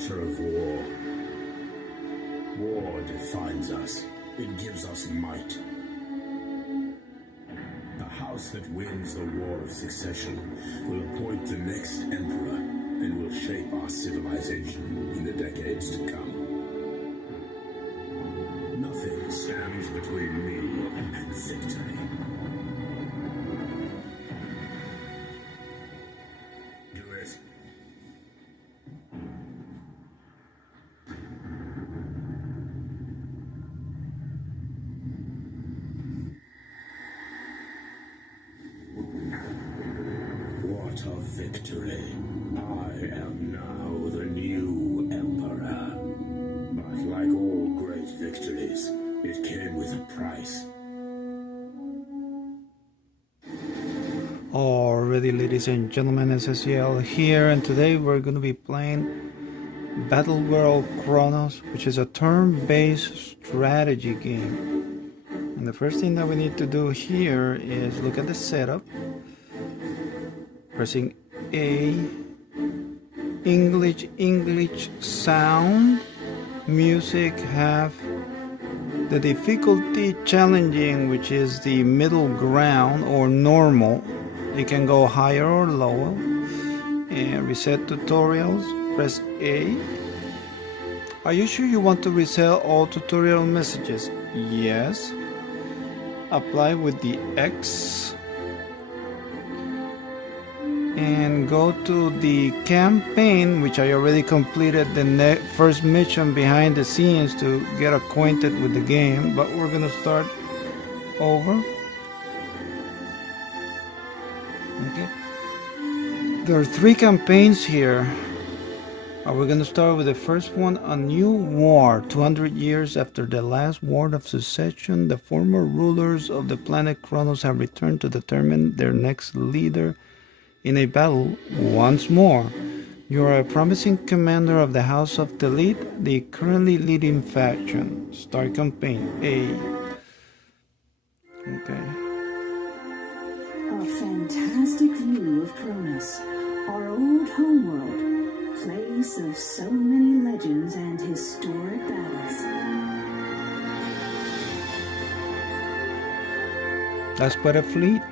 culture of war. War defines us. It gives us might. The house that wins the War of Succession will appoint the next emperor and will shape our civilization in the decades to come. Nothing stands between me and victory. Do it. What a victory. I am now the new emperor. But like all great victories, it came with a price. Alrighty, ladies and gentlemen, SSCL here, and today we're going to be playing Battle World Kronos, which is a turn-based strategy game. And the first thing that we need to do here is look at the setup. Pressing A, English sound, music, have the difficulty challenging, which is the middle ground or normal. You can go higher or lower. And reset tutorials, press A. Are you sure you want to reset all tutorial messages? Yes. Apply with the X. And go to the campaign, which I already completed the first mission behind the scenes to get acquainted with the game, but we're gonna start over. Okay, there are 3 campaigns here. We're gonna start with the first one. A new war. 200 years after the last war of succession, the former rulers of the planet Kronos have returned to determine their next leader in a battle once more. You are a promising commander of the House of Delete, the currently leading faction. Start campaign A. Okay. A fantastic view of Kronos, our old homeworld, place of so many legends and historic battles. That's quite a fleet.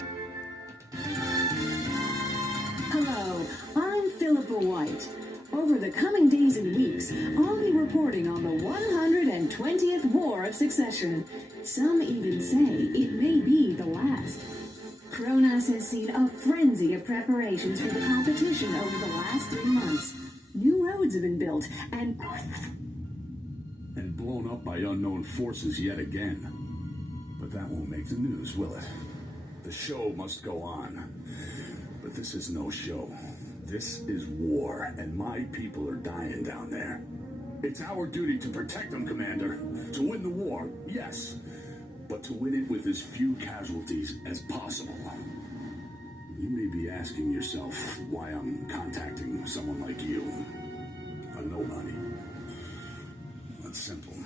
Over the coming days and weeks, I'll be reporting on the 120th War of Succession. Some even say it may be the last. Kronos has seen a frenzy of preparations for the competition over the last 3 months. New roads have been built and blown up by unknown forces yet again. But that won't make the news, will it? The show must go on. But this is no show. This is war, and my people are dying down there. It's our duty to protect them, Commander. To win the war, yes, but to win it with as few casualties as possible. You may be asking yourself why I'm contacting someone like you, a nobody. That's simple.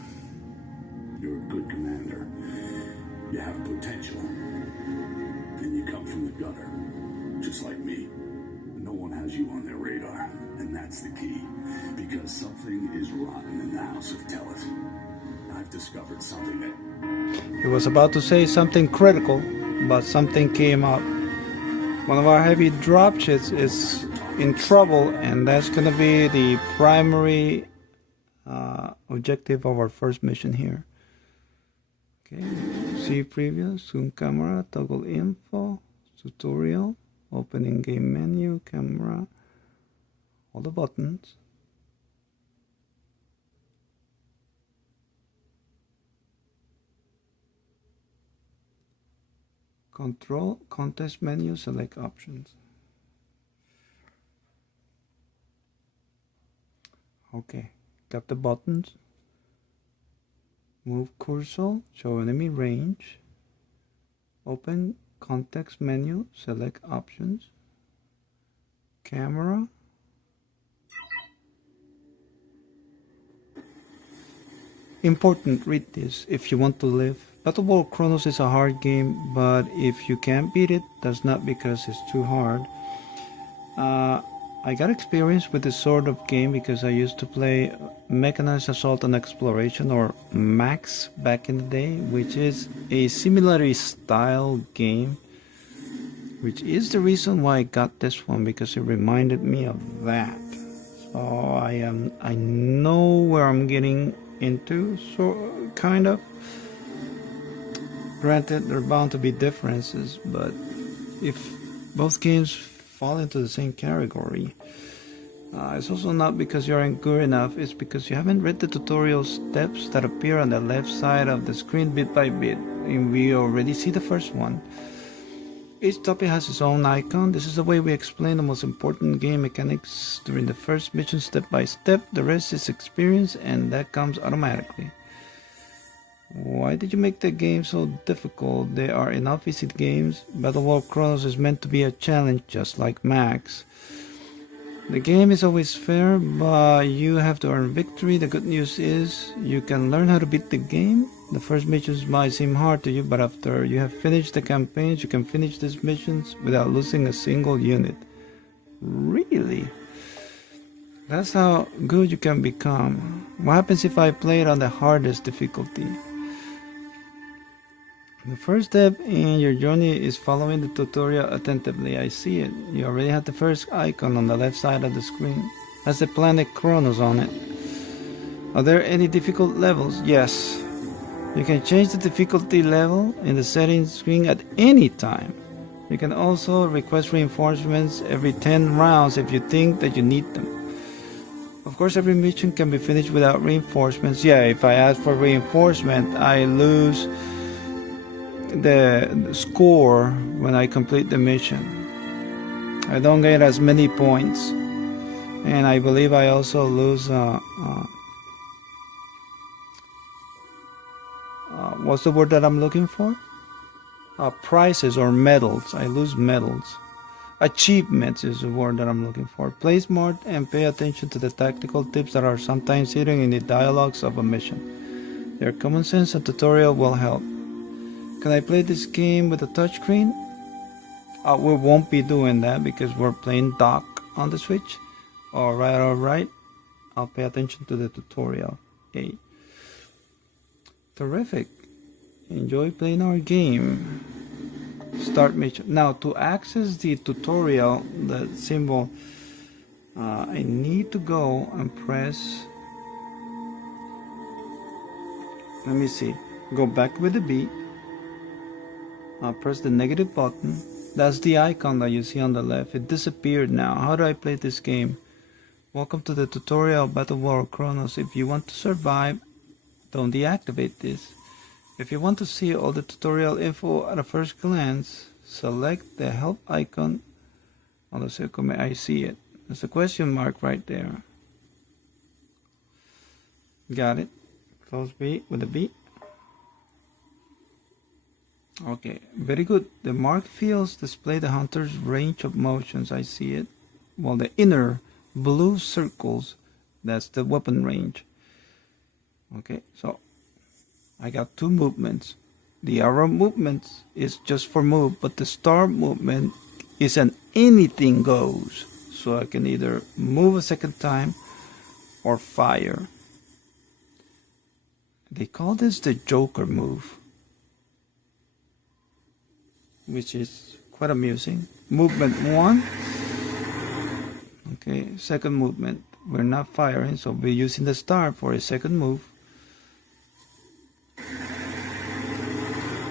You're a good commander. You have potential, and you come from the gutter, just like me. No one has you on their radar, and that's the key, because something is rotten in the House of Telet. I've discovered something that... He was about to say something critical, but something came up. One of our heavy dropships is in trouble, and that's going to be the primary objective of our first mission here. Okay, see previous, zoom camera, toggle info, tutorial. Opening game menu, camera, all the buttons. Control, context menu, select options. Okay, got the buttons. Move cursor, show enemy range. Open context menu, select options, camera, important, read this if you want to live. Battle World Kronos is a hard game, but if you can't beat it, that's not because it's too hard. I got experience with this sort of game because I used to play Mechanized Assault and Exploration, or M.A.X, back in the day, which is a similarly style game, which is the reason why I got this one, because it reminded me of that. So I know where I'm getting into, so kind of. Granted, there are bound to be differences, but if both games fall into the same category, it's also not because you aren't good enough, it's because you haven't read the tutorial steps that appear on the left side of the screen bit by bit, and we already see the first one. Each topic has its own icon. This is the way we explain the most important game mechanics during the first mission step by step. The rest is experience, and that comes automatically. Why did you make the game so difficult? There are enough easy games. Battle World Kronos is meant to be a challenge, just like M.A.X. The game is always fair, but you have to earn victory. The good news is you can learn how to beat the game. The first missions might seem hard to you, but after you have finished the campaigns, you can finish these missions without losing a single unit. Really? That's how good you can become. What happens if I play it on the hardest difficulty? The first step in your journey is following the tutorial attentively. I see it. You already have the first icon on the left side of the screen. Has the planet Kronos on it. Are there any difficult levels? Yes. You can change the difficulty level in the settings screen at any time. You can also request reinforcements every 10 rounds if you think that you need them. Of course, every mission can be finished without reinforcements. Yeah, if I ask for reinforcement, I lose the score when I complete the mission. I don't get as many points, and I believe I also lose what's the word that I'm looking for? Prizes or medals. I lose medals. Achievements is the word that I'm looking for. Play smart and pay attention to the tactical tips that are sometimes hidden in the dialogues of a mission. Their common sense and tutorial will help. Can I play this game with a touchscreen? We won't be doing that because we're playing dock on the Switch. Alright. I'll pay attention to the tutorial. Okay. Terrific. Enjoy playing our game. Start mission. Now, to access the tutorial, the symbol, I need to go and press. Let me see. Go back with the B. I'll press the negative button. That's the icon that you see on the left. It disappeared now. How do I play this game? Welcome to the tutorial Battle World Kronos. If you want to survive, don't deactivate this. If you want to see all the tutorial info at a first glance, select the help icon on the circle. May I see it? There's a question mark right there. Got it. Close B with a B. Okay, very good. The marked fields display the hunter's range of motions. I see it. Well, the inner blue circles, that's the weapon range. Okay, so I got two movements. The arrow movement is just for move, but the star movement is an anything goes. So I can either move a second time or fire. They call this the Joker move, which is quite amusing. Movement 1. Okay, second movement. We're not firing, so we're using the star for a second move.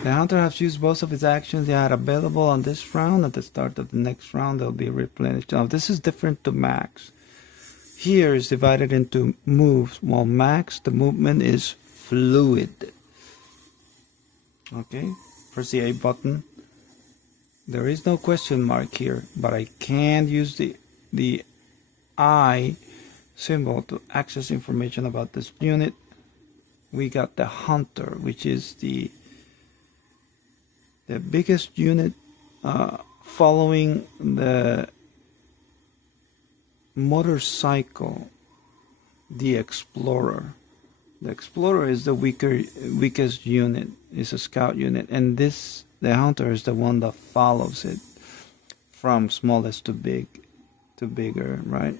The hunter has used most of his actions he had available on this round. At the start of the next round, they'll be replenished. Now, this is different to M.A.X. Here is divided into moves, while M.A.X, the movement is fluid. Okay, press the A button. There is no question mark here, but I can use the I symbol to access information about this unit. We got the hunter, which is the biggest unit following the motorcycle, the explorer. The explorer is the weakest unit, is a scout unit, and the hunter is the one that follows it from smallest to to bigger, right?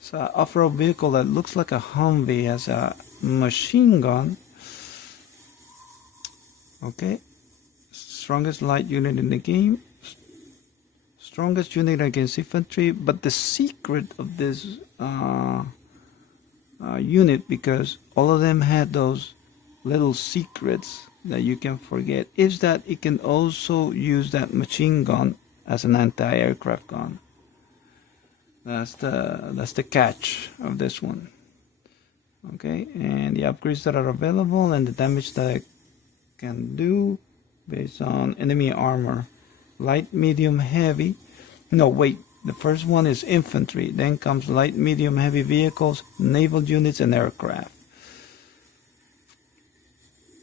So off-road vehicle that looks like a Humvee has a machine gun. Okay, strongest light unit in the game, strongest unit against infantry. But the secret of this unit, because all of them had those little secrets that you can forget, is that it can also use that machine gun as an anti-aircraft gun. That's the catch of this one. Okay, and the upgrades that are available and the damage that it can do based on enemy armor: light, medium, heavy. No, wait. The first one is infantry. Then comes light, medium, heavy vehicles, naval units, and aircraft.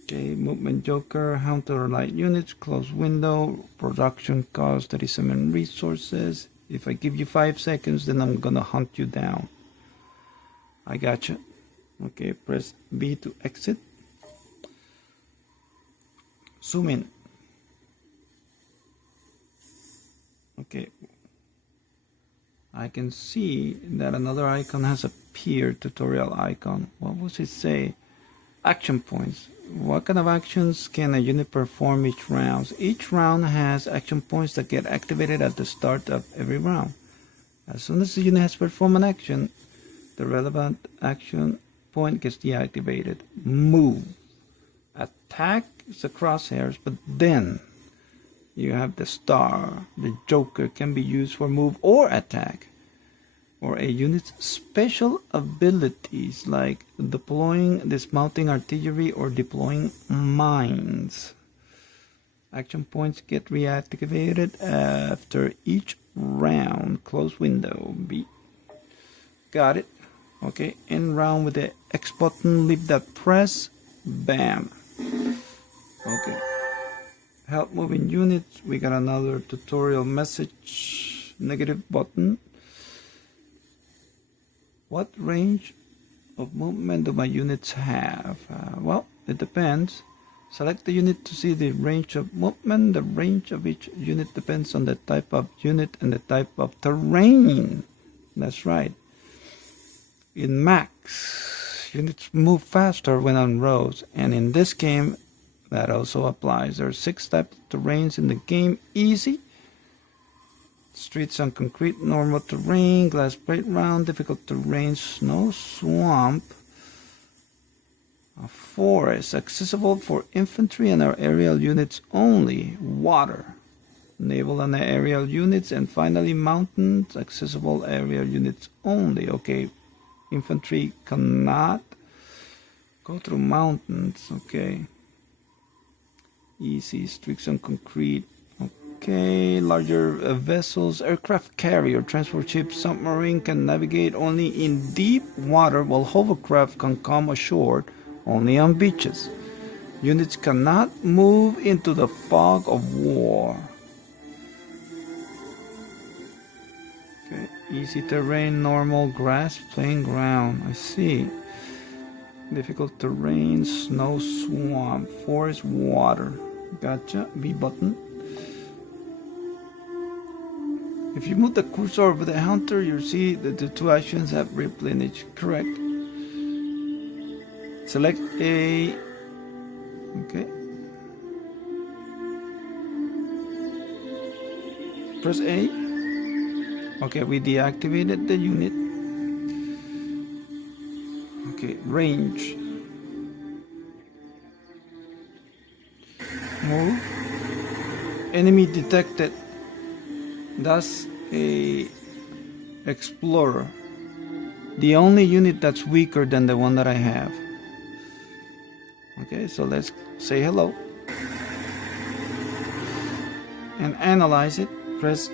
Okay, movement joker, hunter light units, close window, production cost 37 resources. If I give you 5 seconds, then I'm gonna hunt you down. I gotcha. Okay, press B to exit. Zoom in. Okay. I can see that another icon has appeared, tutorial icon. What does it say? Action points. What kind of actions can a unit perform each round? Each round has action points that get activated at the start of every round. As soon as the unit has performed an action, the relevant action point gets deactivated. Move. Attack is the crosshairs, but then you have the star. The joker can be used for move or attack, or a unit's special abilities like deploying, dismounting artillery, or deploying mines. Action points get reactivated after each round. Close window. B. Got it. Okay, end round with the X button. Leave that press. Bam. Okay. Help moving units. We got another tutorial message. Negative button. What range of movement do my units have? Well, it depends. Select the unit to see the range of movement. The range of each unit depends on the type of unit and the type of terrain. That's right. In M.A.X, units move faster when on roads, and in this game, that also applies. There are 6 types of terrains in the game. Easy, streets on concrete, normal terrain, glass plate round, difficult terrain, snow, swamp, a forest, accessible for infantry and our aerial units only, water, naval and aerial units, and finally mountains, accessible aerial units only. Okay, infantry cannot go through mountains. Okay, easy, streets on concrete. Okay, larger vessels, aircraft carrier, transport ship, submarine can navigate only in deep water, while hovercraft can come ashore only on beaches. Units cannot move into the fog of war. Okay, easy terrain, normal, grass, plain ground. I see. Difficult terrain, snow, swamp, forest, water. Gotcha. B button. If you move the cursor over the hunter, you'll see that the 2 actions have replenished. Correct. Select A. Okay. Press A. Okay, we deactivated the unit. Okay, range. Move. Enemy detected. That's a explorer. The only unit that's weaker than the one that I have. Okay, so let's say hello. And analyze it. Press.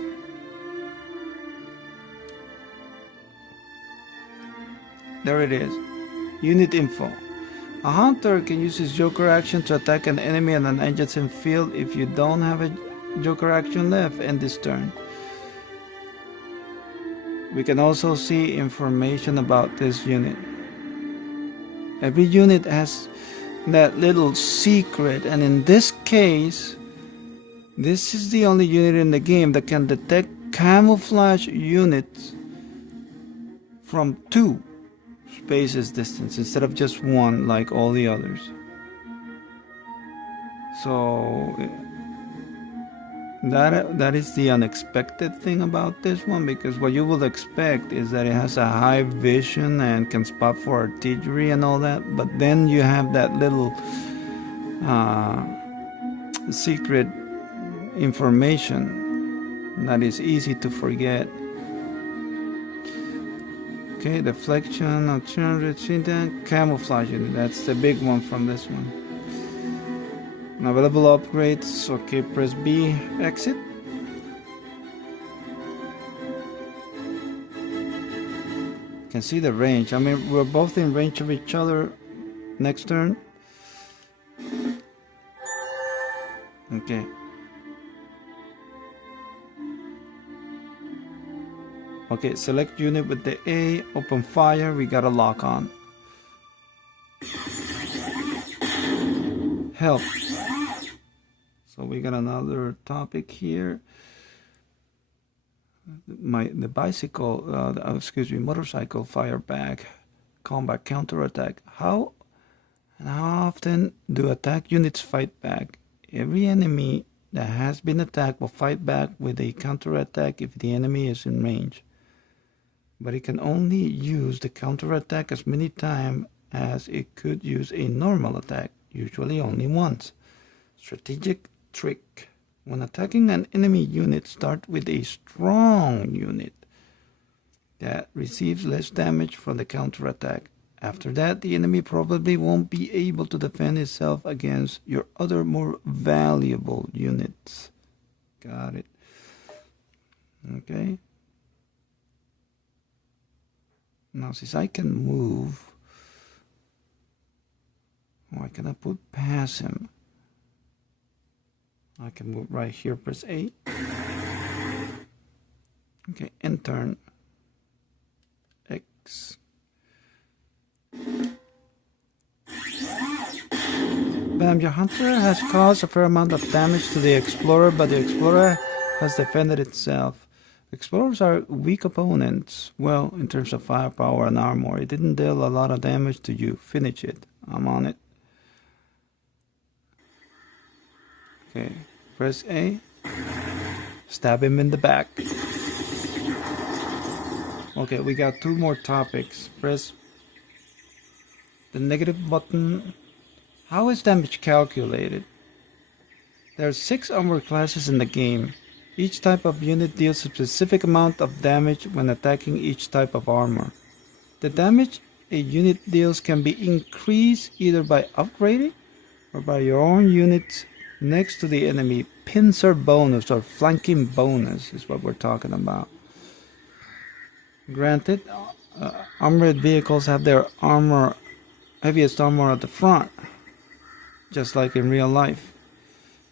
There it is. Unit info. A hunter can use his joker action to attack an enemy on an adjacent field. If you don't have a joker action left, end this turn. We can also see information about this unit. Every unit has that little secret, and in this case, this is the only unit in the game that can detect camouflage units from 2 spaces distance instead of just 1 like all the others. So that is the unexpected thing about this one, because what you will expect is that it has a high vision and can spot for artillery and all that, but then you have that little secret information that is easy to forget. Okay, deflection, alternative, camouflage unit, that's the big one from this one. Available upgrades. Okay, press B, exit. You can see the range. I mean, we're both in range of each other next turn. Okay. Okay, select unit with the A, open fire, we got a lock on. Help. So we got another topic here. The motorcycle fire back, combat counterattack. How often do attack units fight back? Every enemy that has been attacked will fight back with a counterattack if the enemy is in range. But it can only use the counterattack as many times as it could use a normal attack, usually only once. Strategic trick. When attacking an enemy unit, start with a strong unit that receives less damage from the counterattack. After that, the enemy probably won't be able to defend itself against your other more valuable units. Got it. Okay. Now, since I can move, I cannot put past him. I can move right here, press A. Okay, and turn X. Bam, your hunter has caused a fair amount of damage to the explorer, but the explorer has defended itself. Explorers are weak opponents, well, in terms of firepower and armor. It didn't deal a lot of damage to you. Finish it. I'm on it. Okay, press A. Stab him in the back. Okay, we got 2 more topics. Press the negative button. How is damage calculated? There are 6 armor classes in the game. Each type of unit deals a specific amount of damage when attacking each type of armor. The damage a unit deals can be increased either by upgrading or by your own units next to the enemy. Pincer bonus or flanking bonus is what we're talking about. Granted, armored vehicles have their heaviest armor at the front, just like in real life.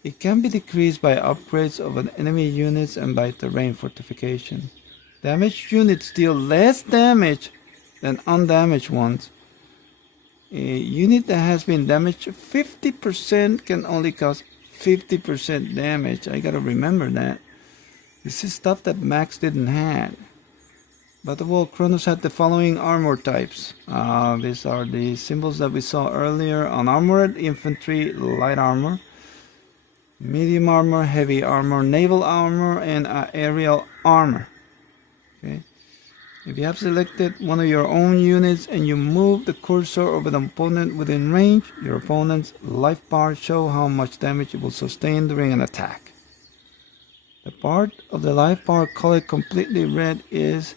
It can be decreased by upgrades of an enemy units and by terrain fortification. Damaged units deal less damage than undamaged ones. A unit that has been damaged 50% can only cause 50% damage. I gotta remember that. This is stuff that M.A.X didn't have. But well, Kronos had the following armor types. These are the symbols that we saw earlier. Unarmored infantry, light armor, medium armor, heavy armor, naval armor, and aerial armor. Okay. If you have selected one of your own units and you move the cursor of an opponent within range, your opponent's life bar shows how much damage it will sustain during an attack. The part of the life bar colored completely red is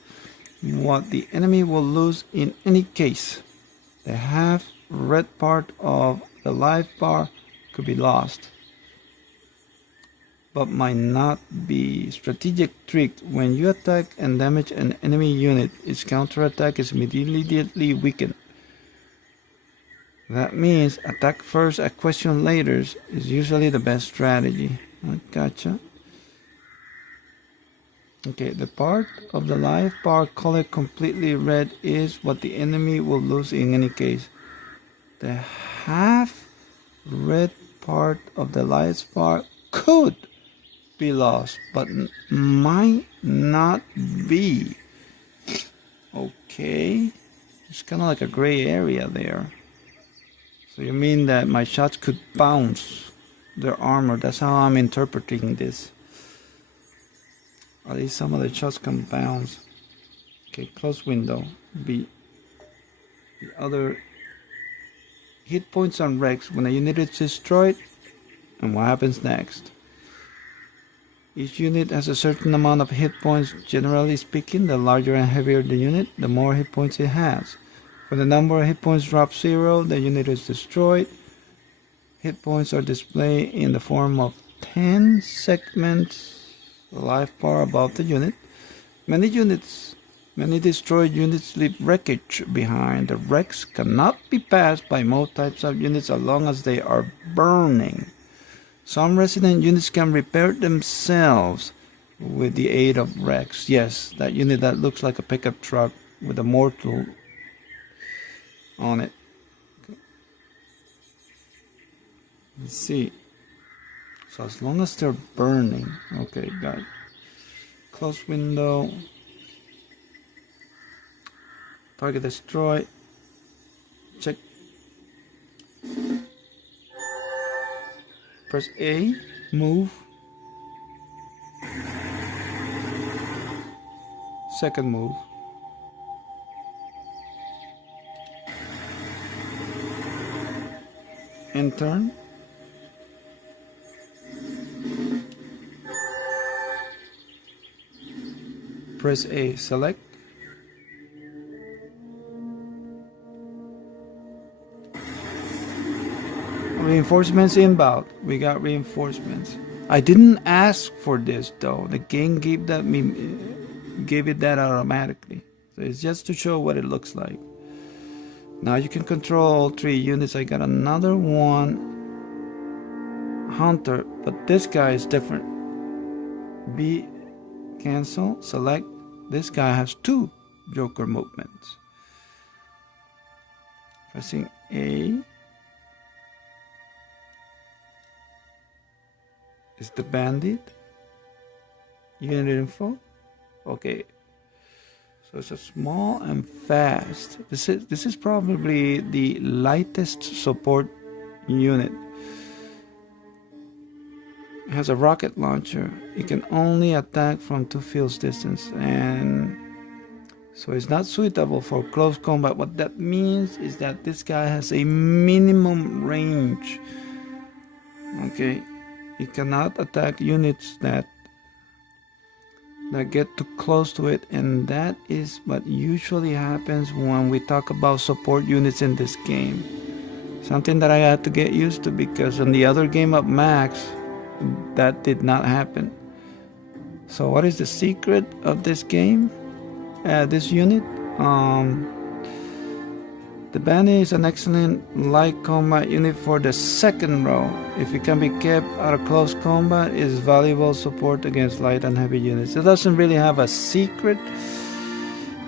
what the enemy will lose in any case. The half red part of the life bar could be lost, but might not be. Strategic trick: when you attack and damage an enemy unit, its counterattack is immediately weakened. That means attack first, a question later is usually the best strategy. Gotcha. Okay, the part of the life bar colored completely red is what the enemy will lose in any case. The half red part of the life bar could be lost, but might not be. Okay. Okay. It's kind of like a gray area there. So you mean that my shots could bounce their armor? That's how I'm interpreting this. At least some of the shots can bounce. Okay, close window. B. The other hit points on Rex when a unit is destroyed, and what happens next. Each unit has a certain amount of hit points. Generally speaking, the larger and heavier the unit, the more hit points it has. When the number of hit points drops 0, the unit is destroyed. Hit points are displayed in the form of 10 segments, life bar above the unit. Many destroyed units leave wreckage behind. The wrecks cannot be passed by most types of units as long as they are burning. Some resident units can repair themselves with the aid of wrecks. Yes, that unit that looks like a pickup truck with a mortal on it. Okay. Let's see. So as long as they're burning. Okay, got it. Close window. Target destroy. Check. Press A. Move. Second move. And turn. Press A. Select. Reinforcements inbound. We got reinforcements. I didn't ask for this though. The game gave it that automatically. So it's just to show what it looks like. Now you can control all 3 units. I got another one. Hunter, but this guy is different. B. Cancel. Select. This guy has 2 Joker movements. Pressing A. Is the bandit. Unit info. Okay. So it's a small and fast. This is probably the lightest support unit. It has a rocket launcher. It can only attack from 2 fields distance, and so it's not suitable for close combat. What that means is that this guy has a minimum range. Okay. It cannot attack units that get too close to it, and that is what usually happens when we talk about support units in this game. Something that I had to get used to, because in the other game of M.A.X, that did not happen. So what is the secret of this game? This unit? The bandit is an excellent light combat unit for the second row. If it can be kept out of close combat, it is valuable support against light and heavy units. It doesn't really have a secret.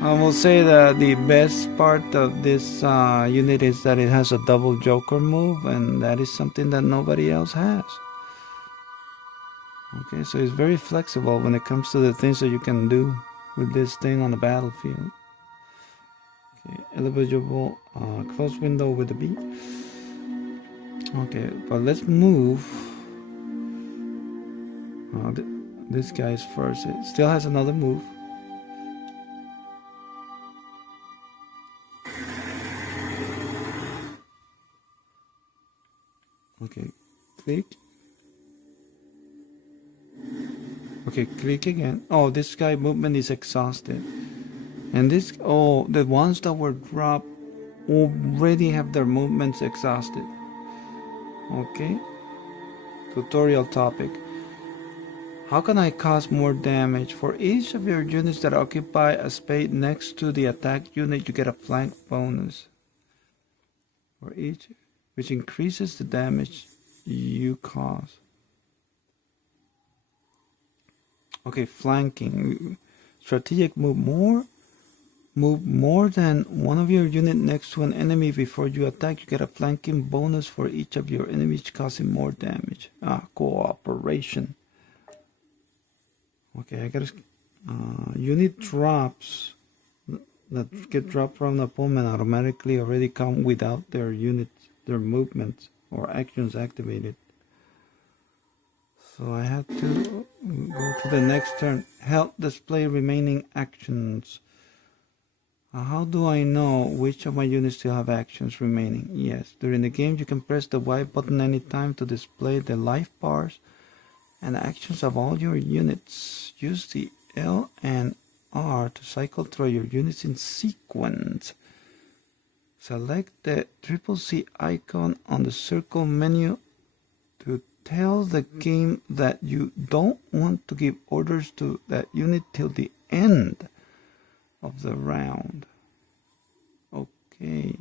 I will say that the best part of this unit is that it has a double Joker move, and that is something that nobody else has. Okay, so it's very flexible when it comes to the things that you can do with this thing on the battlefield. Okay, eligible close window with the B. Okay, but let's move. This guy's first. It still has another move. Okay, click. Okay, click again. Oh, this guy movement is exhausted. And this, oh, the ones that were dropped already have their movements exhausted. Okay. Tutorial topic. How can I cause more damage? For each of your units that occupy a space next to the attack unit, you get a flank bonus. For each, which increases the damage you cause. Okay, flanking. Strategic move more. Move more than one of your unit next to an enemy before you attack. You get a flanking bonus for each of your enemies, causing more damage. Cooperation. Okay, I got unit drops that get dropped from the opponent automatically already come without their units, their movements or actions activated. So I have to go to the next turn. Help display remaining actions. How do I know which of my units still have actions remaining? Yes, during the game you can press the Y button anytime to display the life bars and actions of all your units. Use the L and R to cycle through your units in sequence. Select the CCC icon on the circle menu to tell the game that you don't want to give orders to that unit till the end of the round. Okay.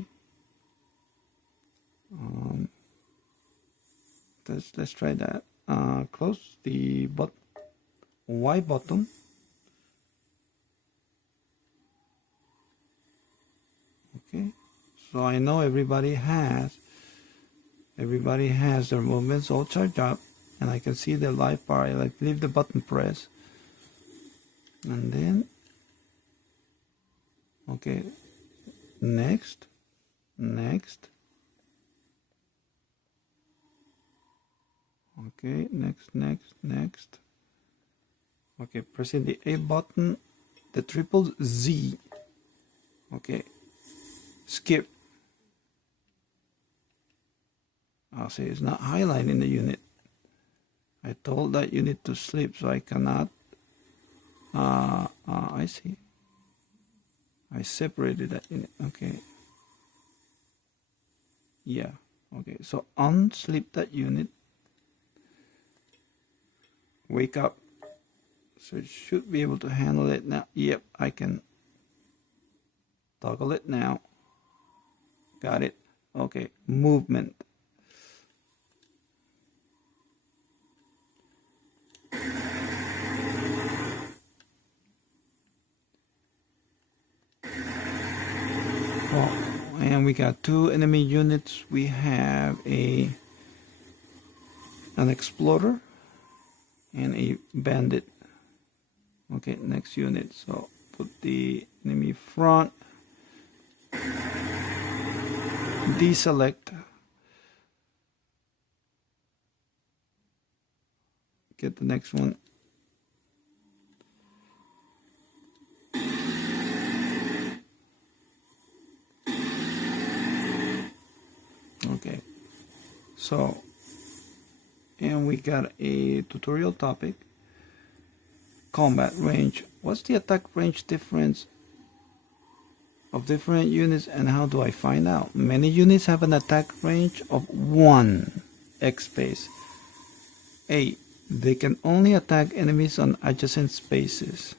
Let's try that. Close the Y button. Okay. So I know everybody has their movements all charged up, and I can see the life bar. I leave the button press, and then okay, next. Okay, next. Okay, pressing the A button, the triple Z. Okay, skip. I'll say it's not highlighting the unit. I told that unit to sleep, so I cannot. I see. I separated that unit. Okay. Yeah. Okay. So unsleep that unit. Wake up. So it should be able to handle it now. Yep, I can toggle it now. Got it. Okay. Movement. And we got two enemy units. We have an explorer and a bandit. Okay, next unit. So put the enemy front. Deselect. Get the next one. Okay, so, and we got a tutorial topic, combat range. What's the attack range difference of different units and how do I find out? Many units have an attack range of 1 X space. A, they can only attack enemies on adjacent spaces.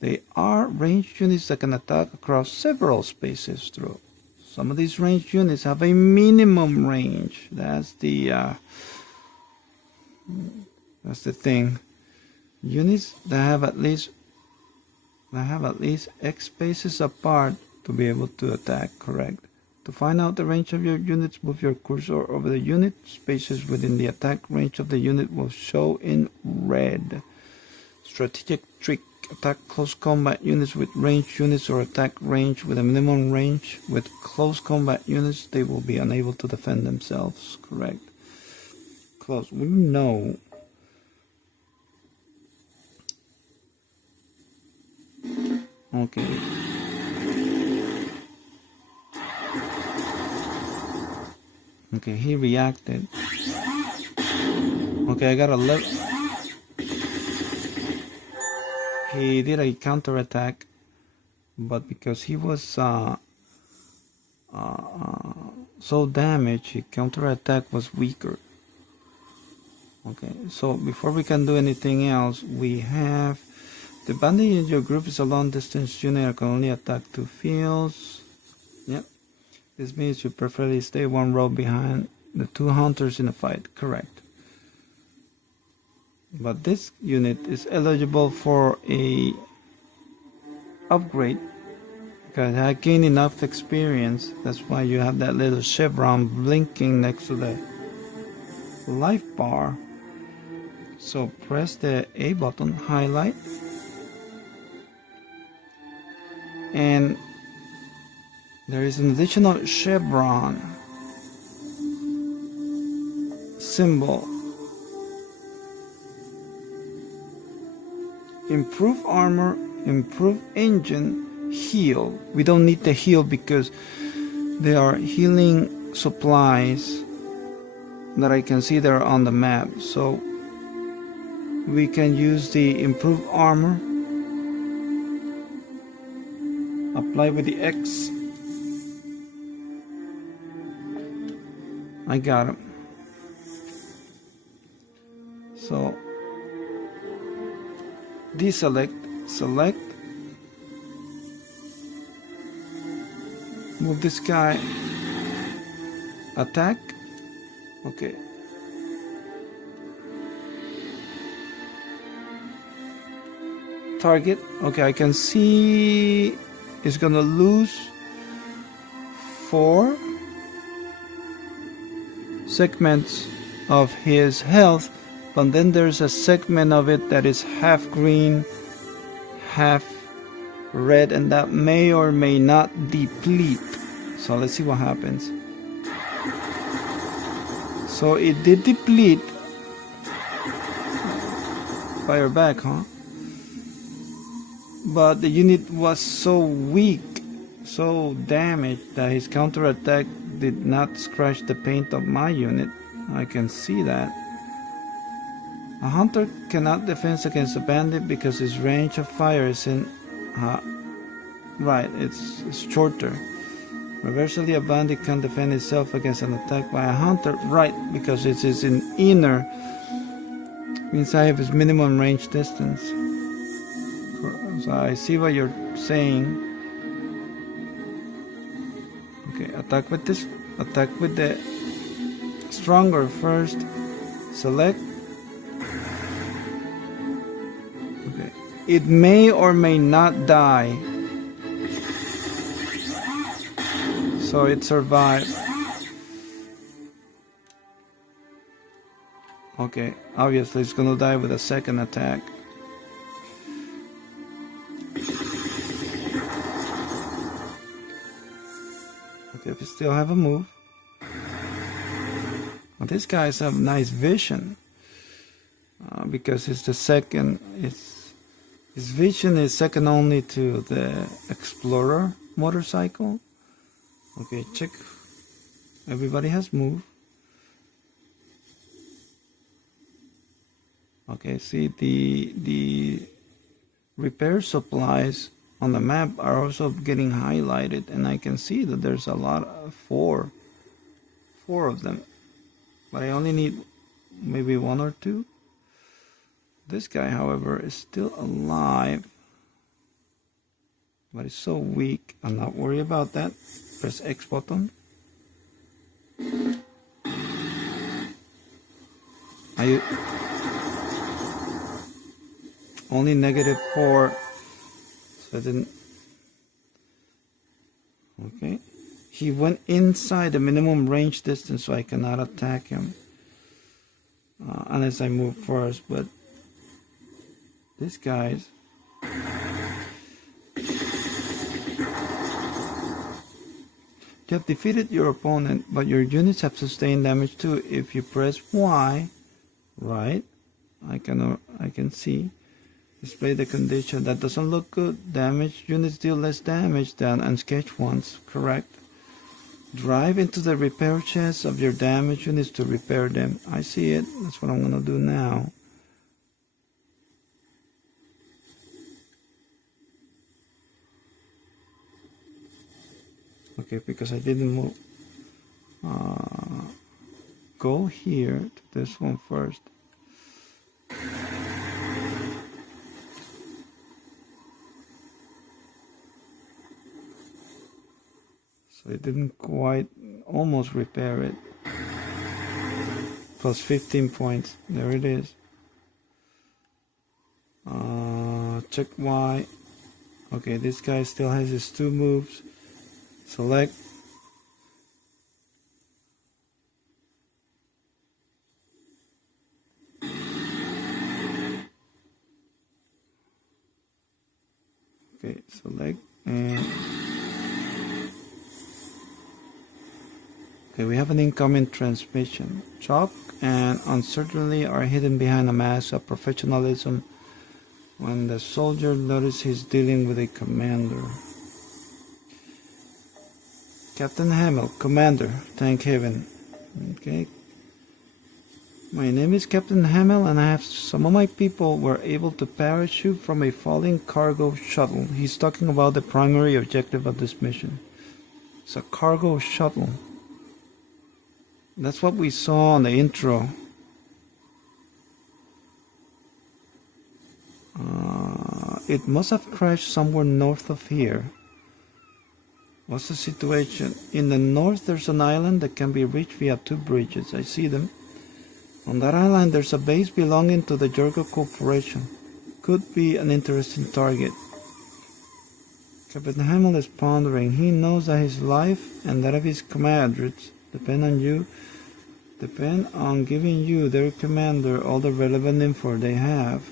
They are ranged units that can attack across several spaces through. Some of these ranged units have a minimum range. That's the thing. Units that have at least X spaces apart to be able to attack, correct? To find out the range of your units, move your cursor over the unit. Spaces within the attack range of the unit will show in red. Strategic trick. Attack close combat units with ranged units or attack range with a minimum range. With close combat units, they will be unable to defend themselves. Correct. Close. We know. Okay. Okay, he reacted. Okay, I got a level. He did a counterattack, but because he was so damaged, his counterattack was weaker. Okay, so before we can do anything else, we have the bandit in your group is a long distance unit that can only attack 2 fields. Yep, this means you preferably stay 1 row behind the 2 hunters in a fight. Correct. But this unit is eligible for a upgrade because I gained enough experience. That's why you have that little chevron blinking next to the life bar. So press the A button, highlight, And there is an additional chevron symbol. Improve armor, improve engine, heal. We don't need the heal because there are healing supplies that I can see there on the map. So we can use the improved armor. Apply with the X. I got him. So deselect, select, move this guy, attack. Okay. Target. Okay, I can see he's gonna lose 4 segments of his health, but then there's a segment of it that is half green, half red, and that may or may not deplete. So let's see what happens. So it did deplete. Fire back, huh? But the unit was so weak, so damaged, that his counterattack did not scratch the paint of my unit. I can see that. A hunter cannot defend against a bandit because his range of fire is in... right, it's shorter. Reversely, a bandit can defend itself against an attack by a hunter. Right, because it is in inner, inside of his minimum range distance. So I see what you're saying. Okay, attack with this. Attack with the stronger first. Select. Okay. It may or may not die. So it survived. Okay, obviously it's gonna die with a second attack. Okay, we still have a move. Well, these guys have nice vision because it's the second. His vision is second only to the Explorer motorcycle. Okay, check. Everybody has moved. Okay, see the repair supplies on the map are also getting highlighted, and I can see that there's a lot of four of them, but I only need maybe 1 or 2. This guy, however, is still alive, but it's so weak. I'm not worried about that. Press X button. Only -4. So I didn't. Okay. He went inside the minimum range distance, so I cannot attack him unless I move first. But this guy's. You have defeated your opponent, but your units have sustained damage too. If you press Y, right, I can see. Display the condition. That doesn't look good. Damaged units deal less damage than unsketched ones. Correct. Drive into the repair chests of your damaged units to repair them. I see it. That's what I'm gonna do now. Okay, because I didn't move. Go here to this one first. So it didn't quite, almost repair it. Plus 15 points. There it is. Check Y. Okay, this guy still has his 2 moves. Select. Okay, select. And okay, we have an incoming transmission. Shock and uncertainty are hidden behind a mask of professionalism when the soldier notices he's dealing with a commander. Captain Hamill, Commander, thank heaven. Okay. My name is Captain Hamill, and I have some of my people were able to parachute from a falling cargo shuttle. He's talking about the primary objective of this mission. It's a cargo shuttle. That's what we saw on the intro. It must have crashed somewhere north of here. What's the situation? In the north there's an island that can be reached via 2 bridges. I see them. On that island there's a base belonging to the Jorgo Corporation. Could be an interesting target. Captain Hamill is pondering. He knows that his life and that of his comrades depend on giving you, their commander, all the relevant info they have.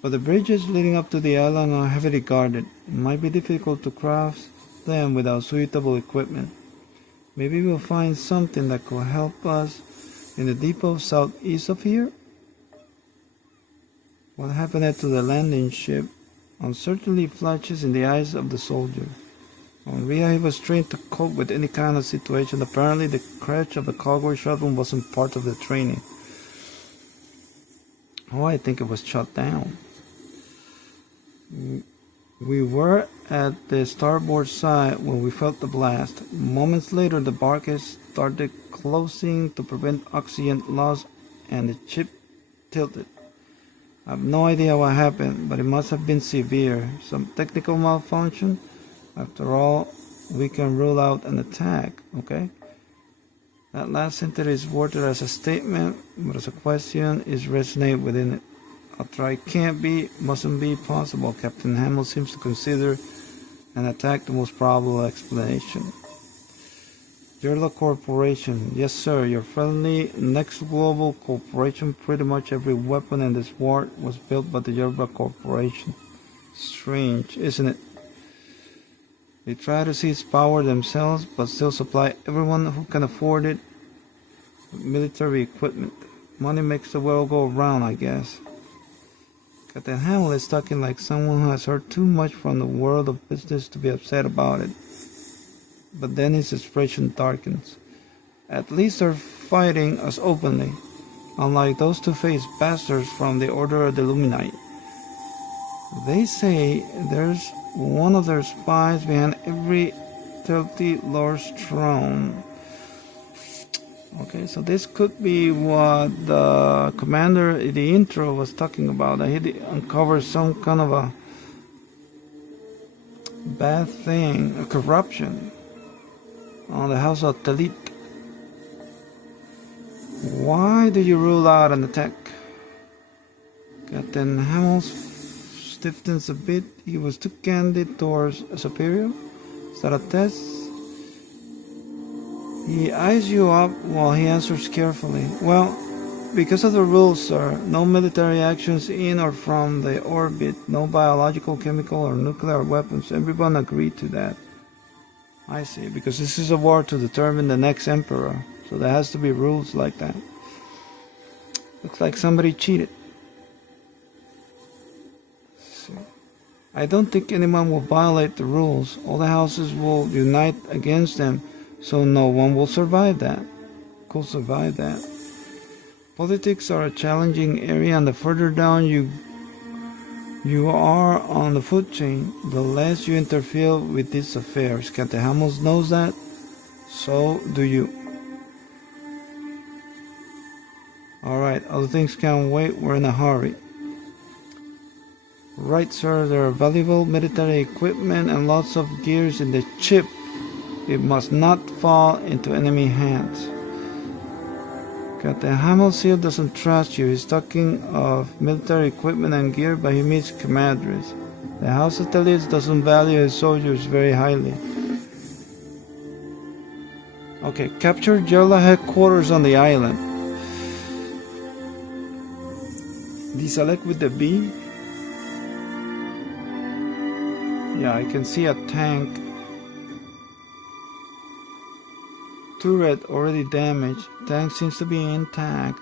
But the bridges leading up to the island are heavily guarded. It might be difficult to cross them without suitable equipment. Maybe we'll find something that could help us in the depot southeast of here? What happened to the landing ship? Uncertainty flashes in the eyes of the soldier. On Rhea, he was trained to cope with any kind of situation. Apparently, the crash of the cargo shuttle wasn't part of the training. Oh, I think it was shut down. We were at the starboard side when we felt the blast. Moments later, the bulkheads started closing to prevent oxygen loss, and the ship tilted. I have no idea what happened, but it must have been severe. Some technical malfunction. After all, we can rule out an attack, okay? That last sentence is worded as a statement, but as a question is resonate within it. After I can't be, mustn't be possible. Captain Hamill seems to consider an attack the most probable explanation. Yerla Corporation. Yes, sir. Your friendly Next Global Corporation. Pretty much every weapon in this war was built by the Yerla Corporation. Strange, isn't it? They try to seize power themselves, but still supply everyone who can afford it with military equipment. Money makes the world go round, I guess. Captain Hamill is talking like someone who has heard too much from the world of business to be upset about it. But then his expression darkens. At least they're fighting us openly, unlike those two-faced bastards from the Order of the Illuminati. They say there's one of their spies behind every filthy lord's throne. Okay, so this could be what the commander in the intro was talking about. He uncovered some kind of a bad thing, a corruption on the house of Talit. Why do you rule out an attack? Captain Hamill stiffens a bit. He was too candid towards a superior. Is that a test? He eyes you up while he answers carefully. Well, because of the rules, sir. No military actions in or from the orbit. No biological, chemical, or nuclear weapons. Everyone agreed to that. I see. Because this is a war to determine the next emperor. So there has to be rules like that. Looks like somebody cheated. I don't think anyone will violate the rules. All the houses will unite against them, so no one will survive that. Could survive that. Politics are a challenging area, and the further down you are on the food chain, the less you interfere with these affairs. Captain Hamill knows that. So do you. Alright, other things can't wait. We're in a hurry. Right, sir, there are valuable military equipment and lots of gears in the ship. It must not fall into enemy hands. Captain Hamill still doesn't trust you. He's talking of military equipment and gear, but he means commanders. The House of Talis doesn't value his soldiers very highly. Okay, capture Yerla headquarters on the island. Deselect with the B. Yeah, I can see a tank. Turret already damaged. Tank seems to be intact.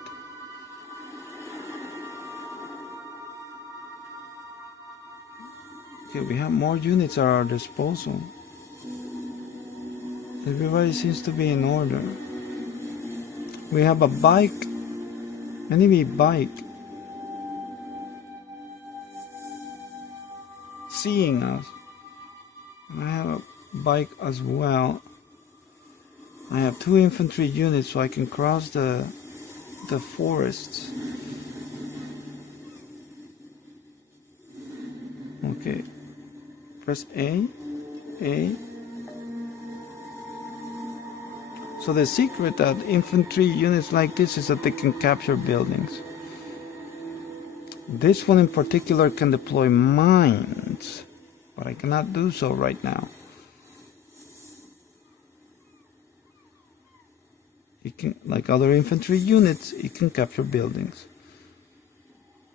Okay, we have more units at our disposal. Everybody seems to be in order. We have a bike. Enemy bike. Seeing us. And I have a bike as well. I have 2 infantry units so I can cross the forests. Okay. Press A. A. So the secret of infantry units like this is that they can capture buildings. This one in particular can deploy mines, but I cannot do so right now. It can, like other infantry units, it can capture buildings.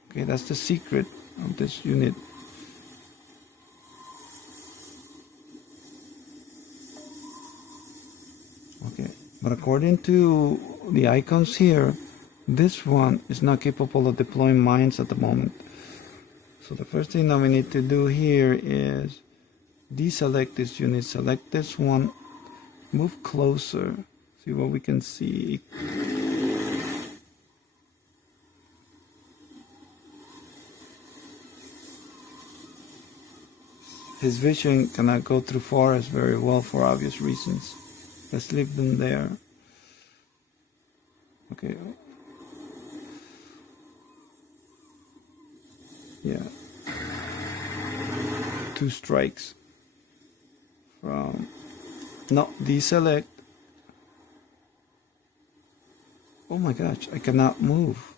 Okay, that's the secret of this unit. Okay, but according to the icons here, this one is not capable of deploying mines at the moment. So the first thing that we need to do here is deselect this unit, select this one, move closer, see what we can see. His vision cannot go through forest very well for obvious reasons. Let's leave them there. Okay. Yeah. 2 strikes. From... No, deselect. Oh my gosh, I cannot move.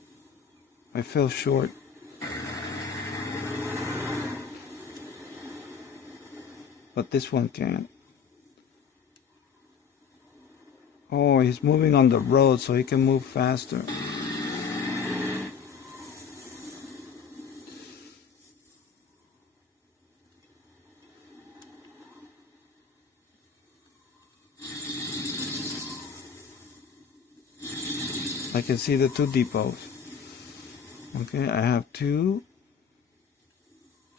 I fell short. But this one can. Oh, he's moving on the road so he can move faster. I can see the 2 depots. Okay, I have 2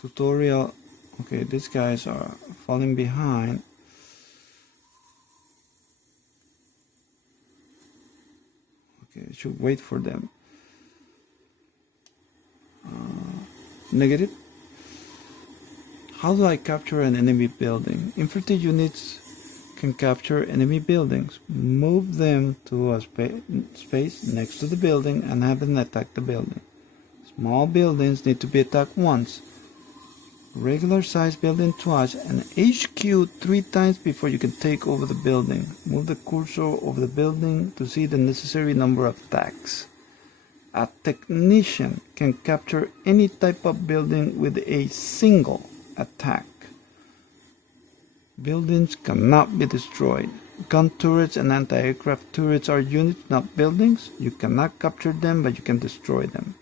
tutorial. Okay, these guys are falling behind. Okay, I should wait for them. Negative. How do I capture an enemy building? Infantry units can capture enemy buildings. Move them to a space next to the building and have them attack the building. Small buildings need to be attacked once. Regular size building twice, and HQ 3 times before you can take over the building. Move the cursor over the building to see the necessary number of attacks. A technician can capture any type of building with a single attack. Buildings cannot be destroyed. Gun turrets and anti-aircraft turrets are units, not buildings. You cannot capture them, but you can destroy them.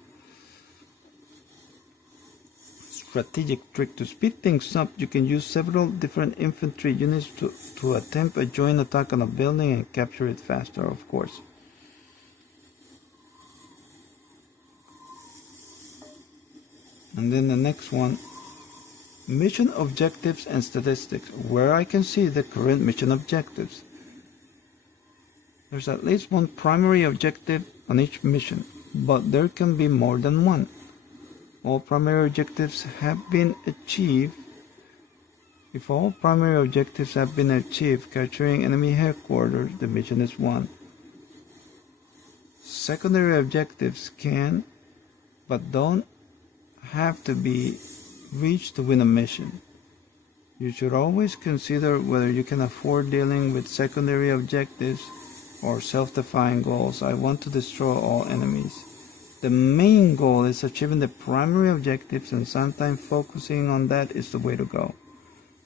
Strategic trick to speed things up, you can use several different infantry units to attempt a joint attack on a building and capture it faster, of course. And then the next one, mission objectives and statistics, where I can see the current mission objectives. There's at least 1 primary objective on each mission, but there can be more than 1. All primary objectives have been achieved. If all primary objectives have been achieved, capturing enemy headquarters, the mission is won. Secondary objectives can, but don't have to be reached to win a mission. You should always consider whether you can afford dealing with secondary objectives or self-defined goals. I want to destroy all enemies. The main goal is achieving the primary objectives, and sometimes focusing on that is the way to go.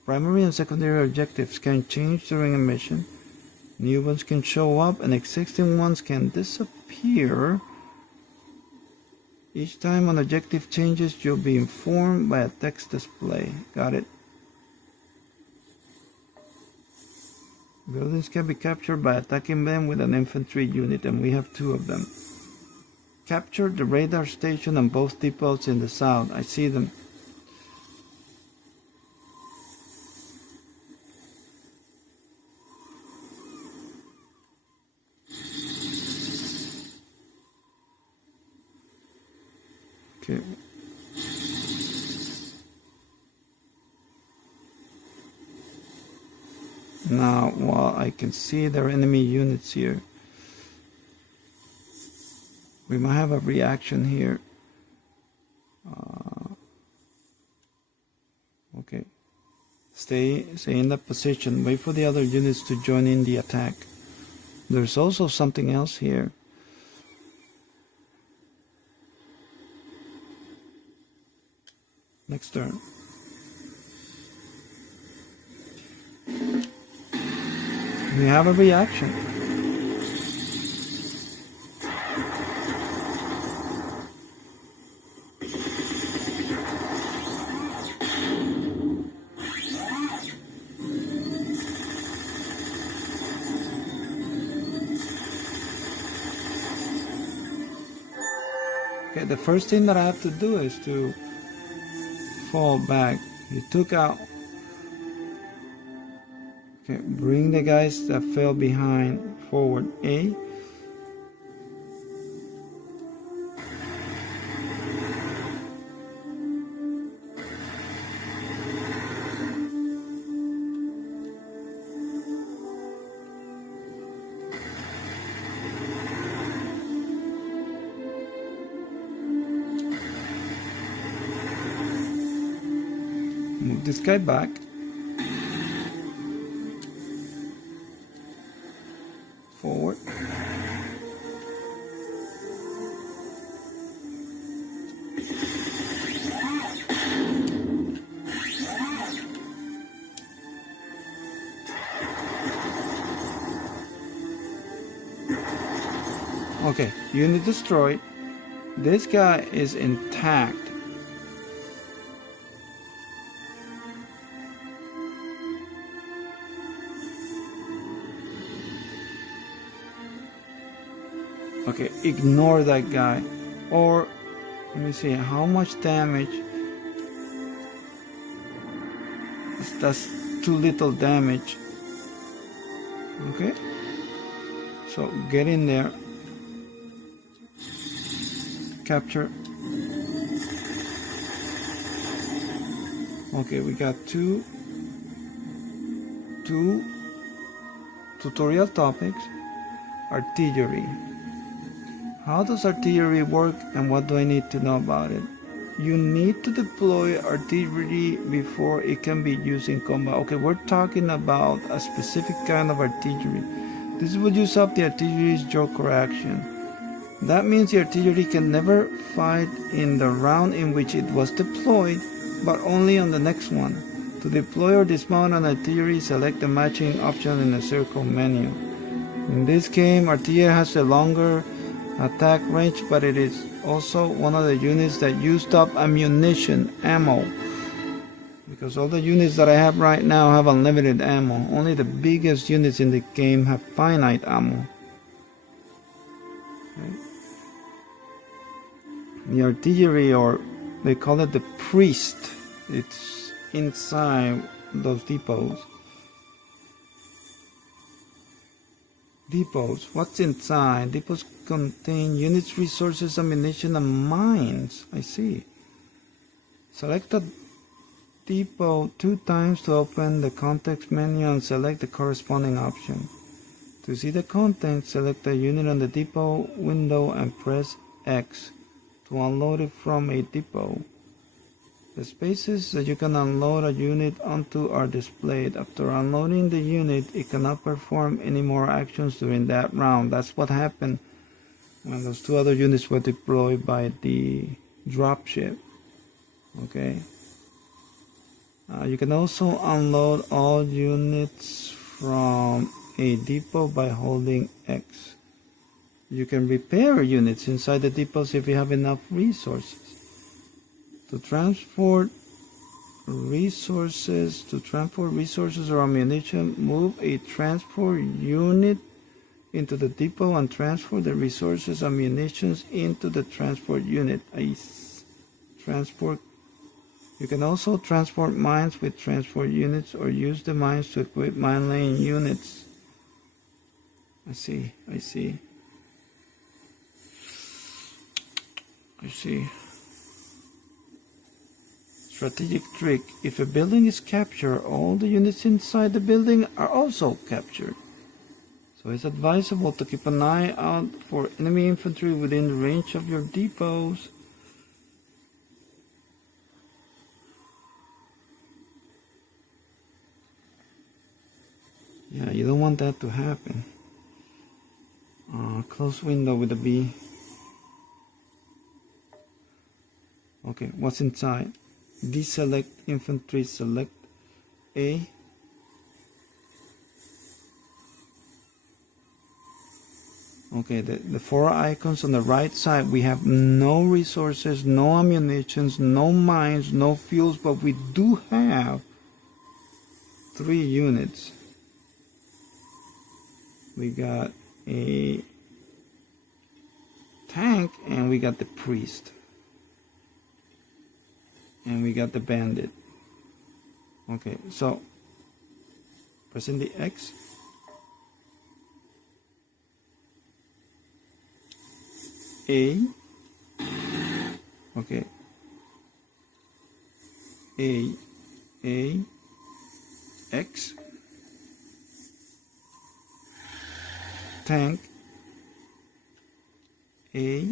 Primary and secondary objectives can change during a mission. New ones can show up and existing ones can disappear. Each time an objective changes, you'll be informed by a text display. Got it? Buildings can be captured by attacking them with an infantry unit, and we have 2 of them. Capture the radar station on both depots in the south. I see them. Okay. Now, while I can see there are enemy units here, we might have a reaction here. Okay. Stay in that position. Wait for the other units to join in the attack. There's also something else here. Next turn. We have a reaction. Okay, the first thing that I have to do is to fall back. You took out. Okay, bring the guys that fell behind forward. A. Move this guy back. Forward. Okay, unit destroyed. This guy is intact. Okay, ignore that guy. Or, let me see, how much damage? That's too little damage. Okay, so get in there. Capture. Okay, we got two tutorial topics. Artillery. How does artillery work and what do I need to know about it? You need to deploy artillery before it can be used in combat. Okay, we're talking about a specific kind of artillery. This will use up the artillery's joker action. That means the artillery can never fight in the round in which it was deployed, but only on the next one. To deploy or dismount an artillery, select the matching option in the circle menu. In this game, artillery has a longer attack range, but it is also one of the units that used up ammunition, ammo. Because all the units that I have right now have unlimited ammo. Only the biggest units in the game have finite ammo. Okay. The artillery, or they call it the priest, it's inside those depots. Depots, what's inside? Depots contain units, resources, ammunition, and mines. I see. Select a depot 2 times to open the context menu and select the corresponding option. To see the contents, select a unit on the depot window and press X to unload it from a depot. The spaces that you can unload a unit onto are displayed. After unloading the unit, it cannot perform any more actions during that round. That's what happened when those 2 other units were deployed by the dropship. Okay. You can also unload all units from a depot by holding X. You can repair units inside the depots if you have enough resources. To transport resources. To transport resources or ammunition, move a transport unit into the depot and transfer the resources and munitions into the transport unit. Transport. You can also transport mines with transport units or use the mines to equip mine laying units. I see. Strategic trick. If a building is captured, all the units inside the building are also captured. So it's advisable to keep an eye out for enemy infantry within the range of your depots. Yeah, you don't want that to happen. Close window with a B. Okay, what's inside? Deselect infantry, select A. Okay, the four icons on the right side, we have no resources, no ammunitions, no mines, no fuels, but we do have 3 units. We got a tank and we got the priest. And we got the bandit. Okay, so pressing the X. A. Okay. A. X. Tank. A.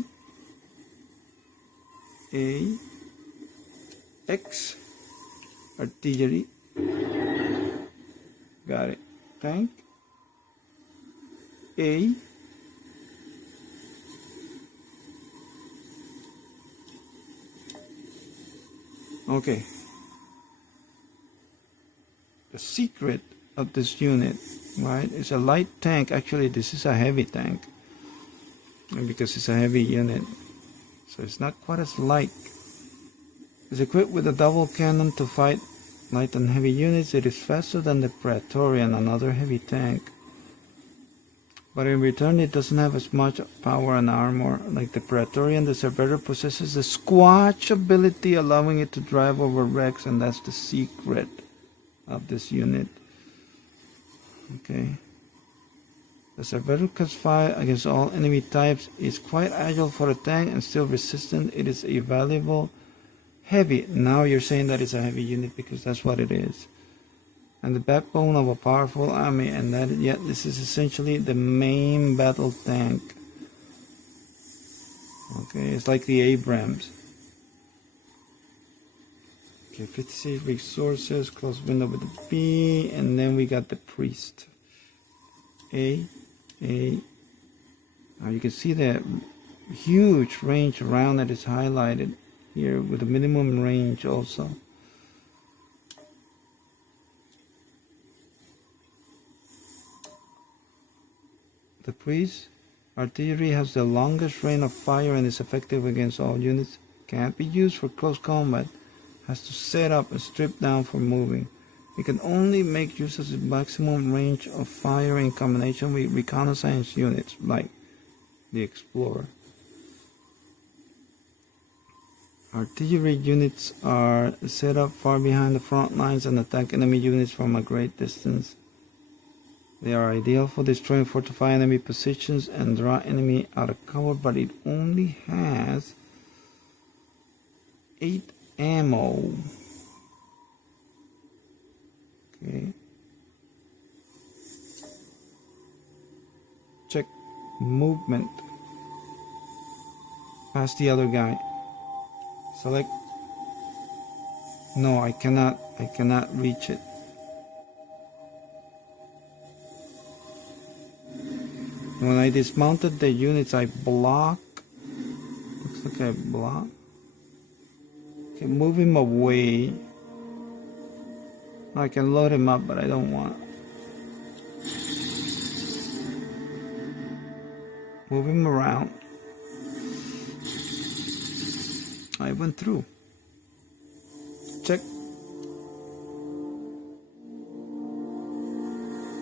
X. Artillery. Got it. Tank. A. Okay. The secret of this unit, right, is a light tank. Actually, this is a heavy tank. And because it's a heavy unit, so it's not quite as light. It's equipped with a double cannon to fight light and heavy units. It is faster than the Praetorian, another heavy tank. But in return, it doesn't have as much power and armor. Like the Praetorian, the Cerberus possesses the Squatch ability, allowing it to drive over wrecks, and that's the secret of this unit. Okay. The Cerberus can fight against all enemy types. It's quite agile for a tank and still resistant. It is a valuable heavy. Now you're saying that it's a heavy unit because that's what it is. And the backbone of a powerful army, and that yet this is essentially the main battle tank. Okay, it's like the Abrams. Okay, 56 resources, close window with the B, and then we got the priest. A. Now you can see the huge range around that is highlighted here with a minimum range also. The priest artillery has the longest range of fire and is effective against all units. Can't be used for close combat. Has to set up and strip down for moving. It can only make use of the maximum range of fire in combination with reconnaissance units like the Explorer. Artillery units are set up far behind the front lines and attack enemy units from a great distance. They are ideal for destroying fortified enemy positions and draw enemy out of cover, but it only has 8 ammo. Okay. Check movement. Past the other guy. Select. No, I cannot reach it. When I dismounted the units, I block. Looks like I block. Okay, move him away. I can load him up, but I don't want. Move him around. I went through. Check.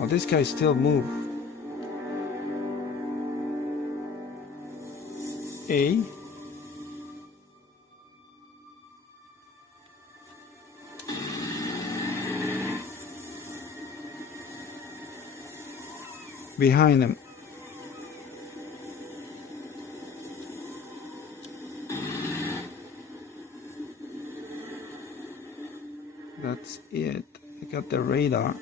Oh, this guy still move. A. Behind him. That's it. I got the radar.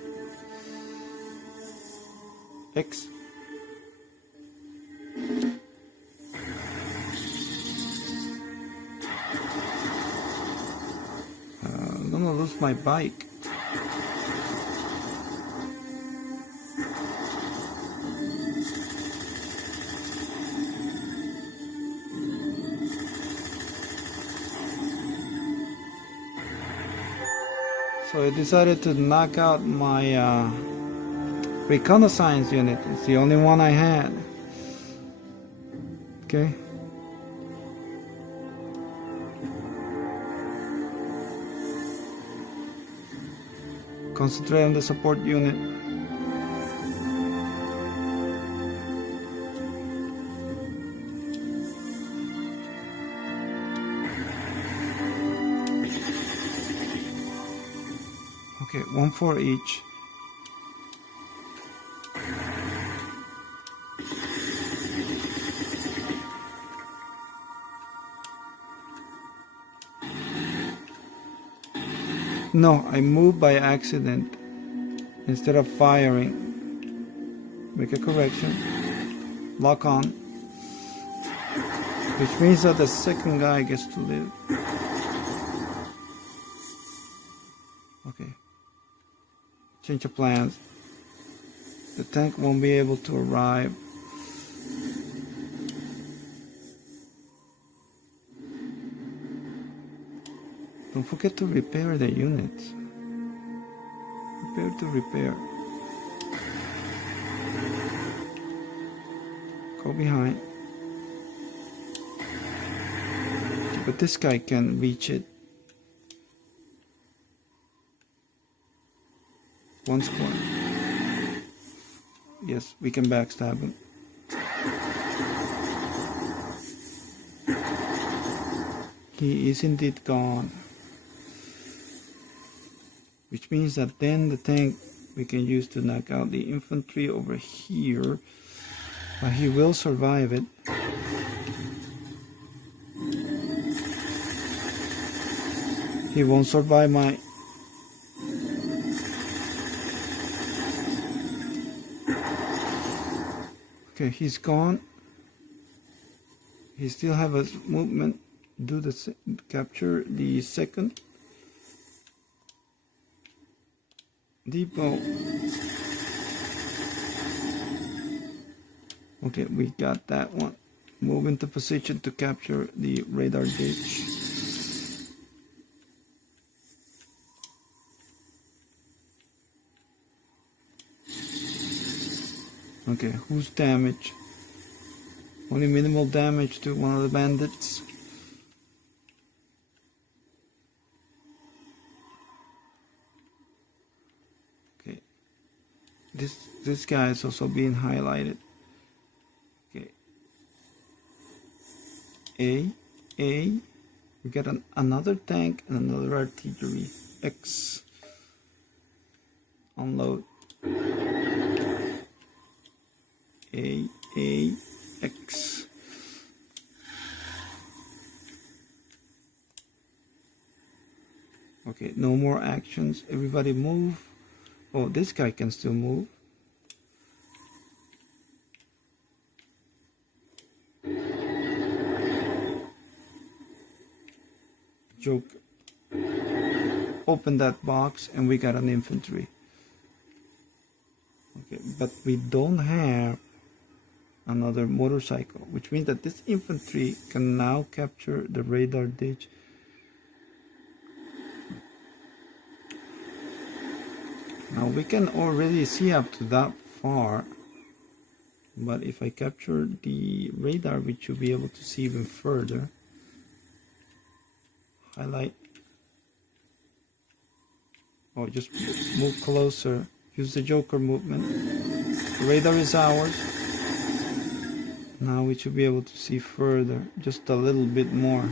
X. I'm gonna lose my bike. So I decided to knock out my reconnaissance unit. It's the only one I had. Okay. Concentrate on the support unit. Okay, one for each. No, I moved by accident instead of firing. Make a correction. Lock on. Which means that the second guy gets to live. Okay. Change of plans. The tank won't be able to arrive. Don't forget to repair the units. Prepare to repair. Go behind. But this guy can reach it. One squad. Yes, we can backstab him. He is indeed gone. Which means that then the tank we can use to knock out the infantry over here. But he will survive it. He won't survive my... Okay, he's gone. He still have a movement. Do the capture the second depot. Okay, we got that one. Move into position to capture the radar ditch. Okay, who's damage? Only minimal damage to one of the bandits. Okay, this guy is also being highlighted. Okay, A, we got another tank and another artillery. X, unload. A-X. Okay, no more actions. Everybody move. Oh, this guy can still move. Joke. Open that box and we got an infantry. Okay, but we don't have another motorcycle, which means that this infantry can now capture the radar ditch. Now we can already see up to that far, but if I capture the radar, we should be able to see even further. Highlight. Oh, just move closer. Use the Joker movement. Radar is ours. Now we should be able to see further, just a little bit more.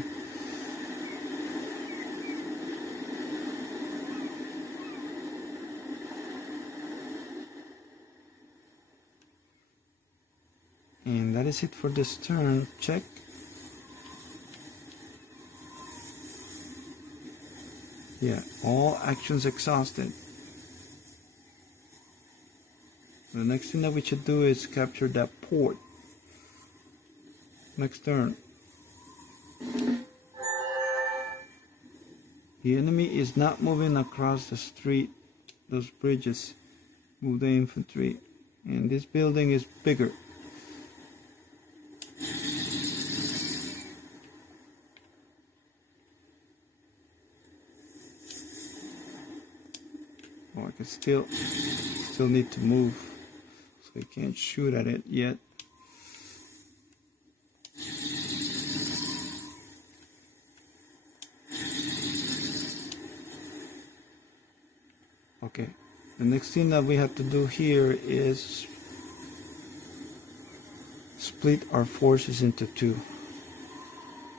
And that is it for this turn. Check. Yeah, all actions exhausted. The next thing that we should do is capture that port. Next turn. The enemy is not moving across the street, those bridges. Move the infantry. And this building is bigger. Oh, I can still need to move, so I can't shoot at it yet. Okay, the next thing that we have to do here is split our forces into two.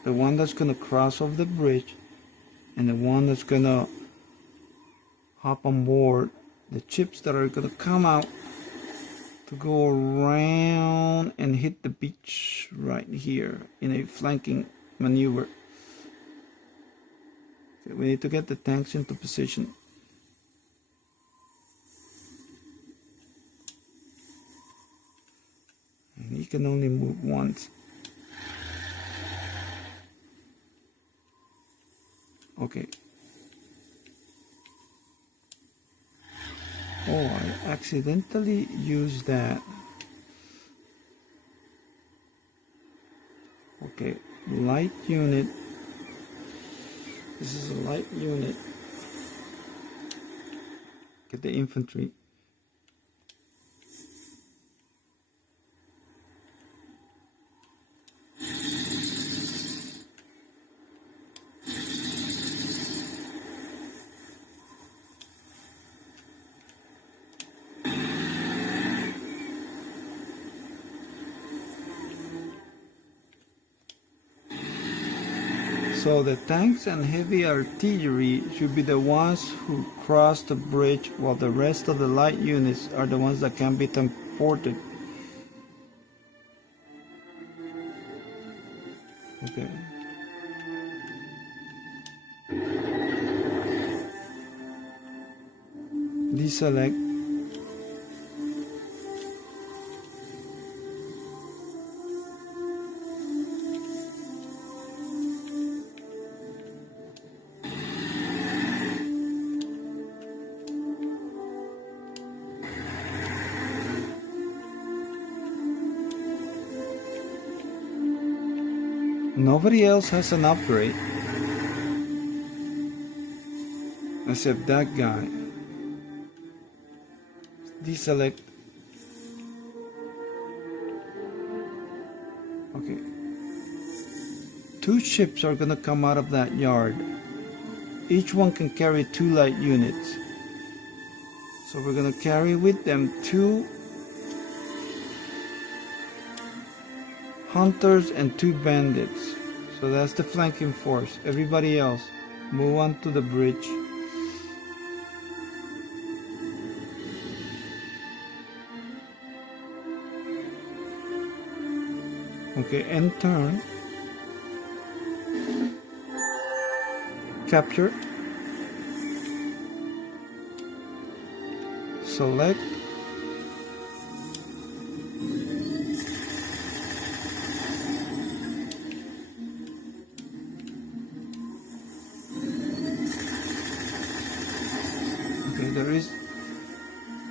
The one that's gonna cross over the bridge and the one that's gonna hop on board the ships that are gonna come out to go around and hit the beach right here in a flanking maneuver. Okay, we need to get the tanks into position. And he can only move once. Okay. Oh, I accidentally used that. Okay, light unit. This is a light unit. Get the infantry. So the tanks and heavy artillery should be the ones who cross the bridge, while the rest of the light units are the ones that can be transported. Okay. Deselect. Nobody else has an upgrade except that guy. Deselect. Okay. 2 ships are gonna come out of that yard. Each one can carry 2 light units. So we're gonna carry with them 2 hunters and 2 bandits. So that's the flanking force. Everybody else, move on to the bridge. Okay, end turn. Capture. Select. Okay, there is.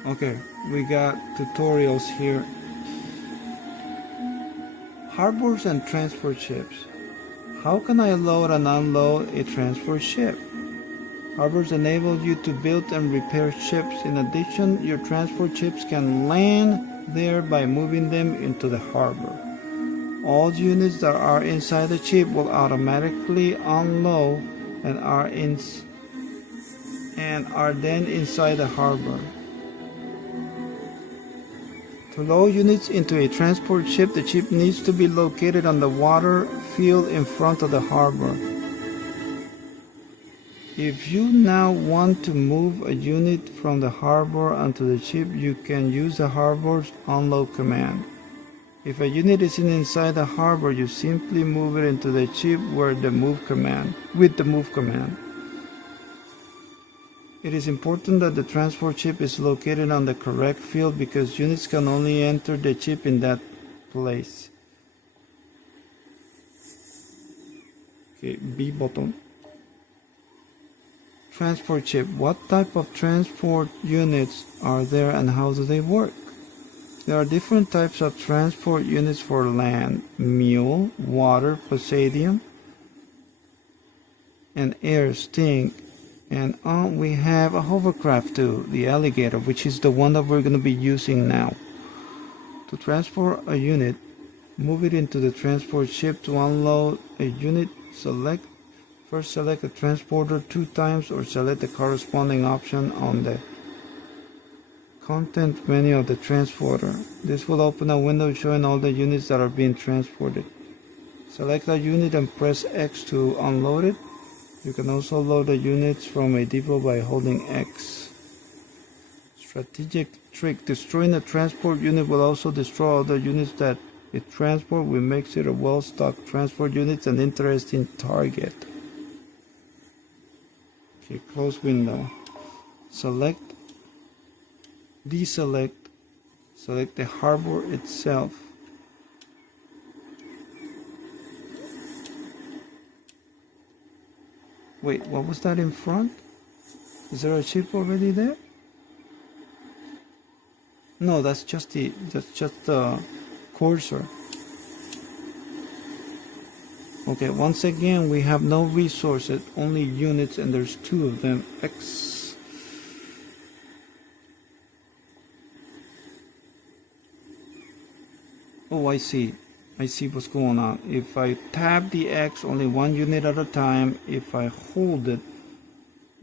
Okay, we got tutorials here. Harbors and transport ships. How can I load and unload a transport ship? Harbors enable you to build and repair ships. In addition, your transport ships can land there by moving them into the harbor. All units that are inside the ship will automatically unload and are then inside the harbor. To load units into a transport ship, the ship needs to be located on the water field in front of the harbor. If you now want to move a unit from the harbor onto the ship, you can use the harbor's unload command. If a unit isn't inside the harbor, you simply move it into the ship with the move command. It is important that the transport ship is located on the correct field because units can only enter the ship in that place. Okay, B button. Transport ship. What type of transport units are there and how do they work? There are different types of transport units for land: mule, water, Poseidon, and air, Sting. And we have a hovercraft too, the Alligator, which is the one that we're going to be using now. To transport a unit, move it into the transport ship. To unload a unit, first select the transporter 2 times or select the corresponding option on the content menu of the transporter. This will open a window showing all the units that are being transported. Select a unit and press X to unload it. You can also load the units from a depot by holding X. Strategic trick. Destroying a transport unit will also destroy other units that it transports, which makes it a well-stocked transport unit and interesting target. Okay, close window. Select, deselect, select the harbor itself. Wait, what was that in front? Is there a ship already there? No, that's just the cursor. Okay, once again we have no resources, only units, and there's 2 of them. X. Oh, I see what's going on. If I tap the X, only 1 unit at a time. If I hold it,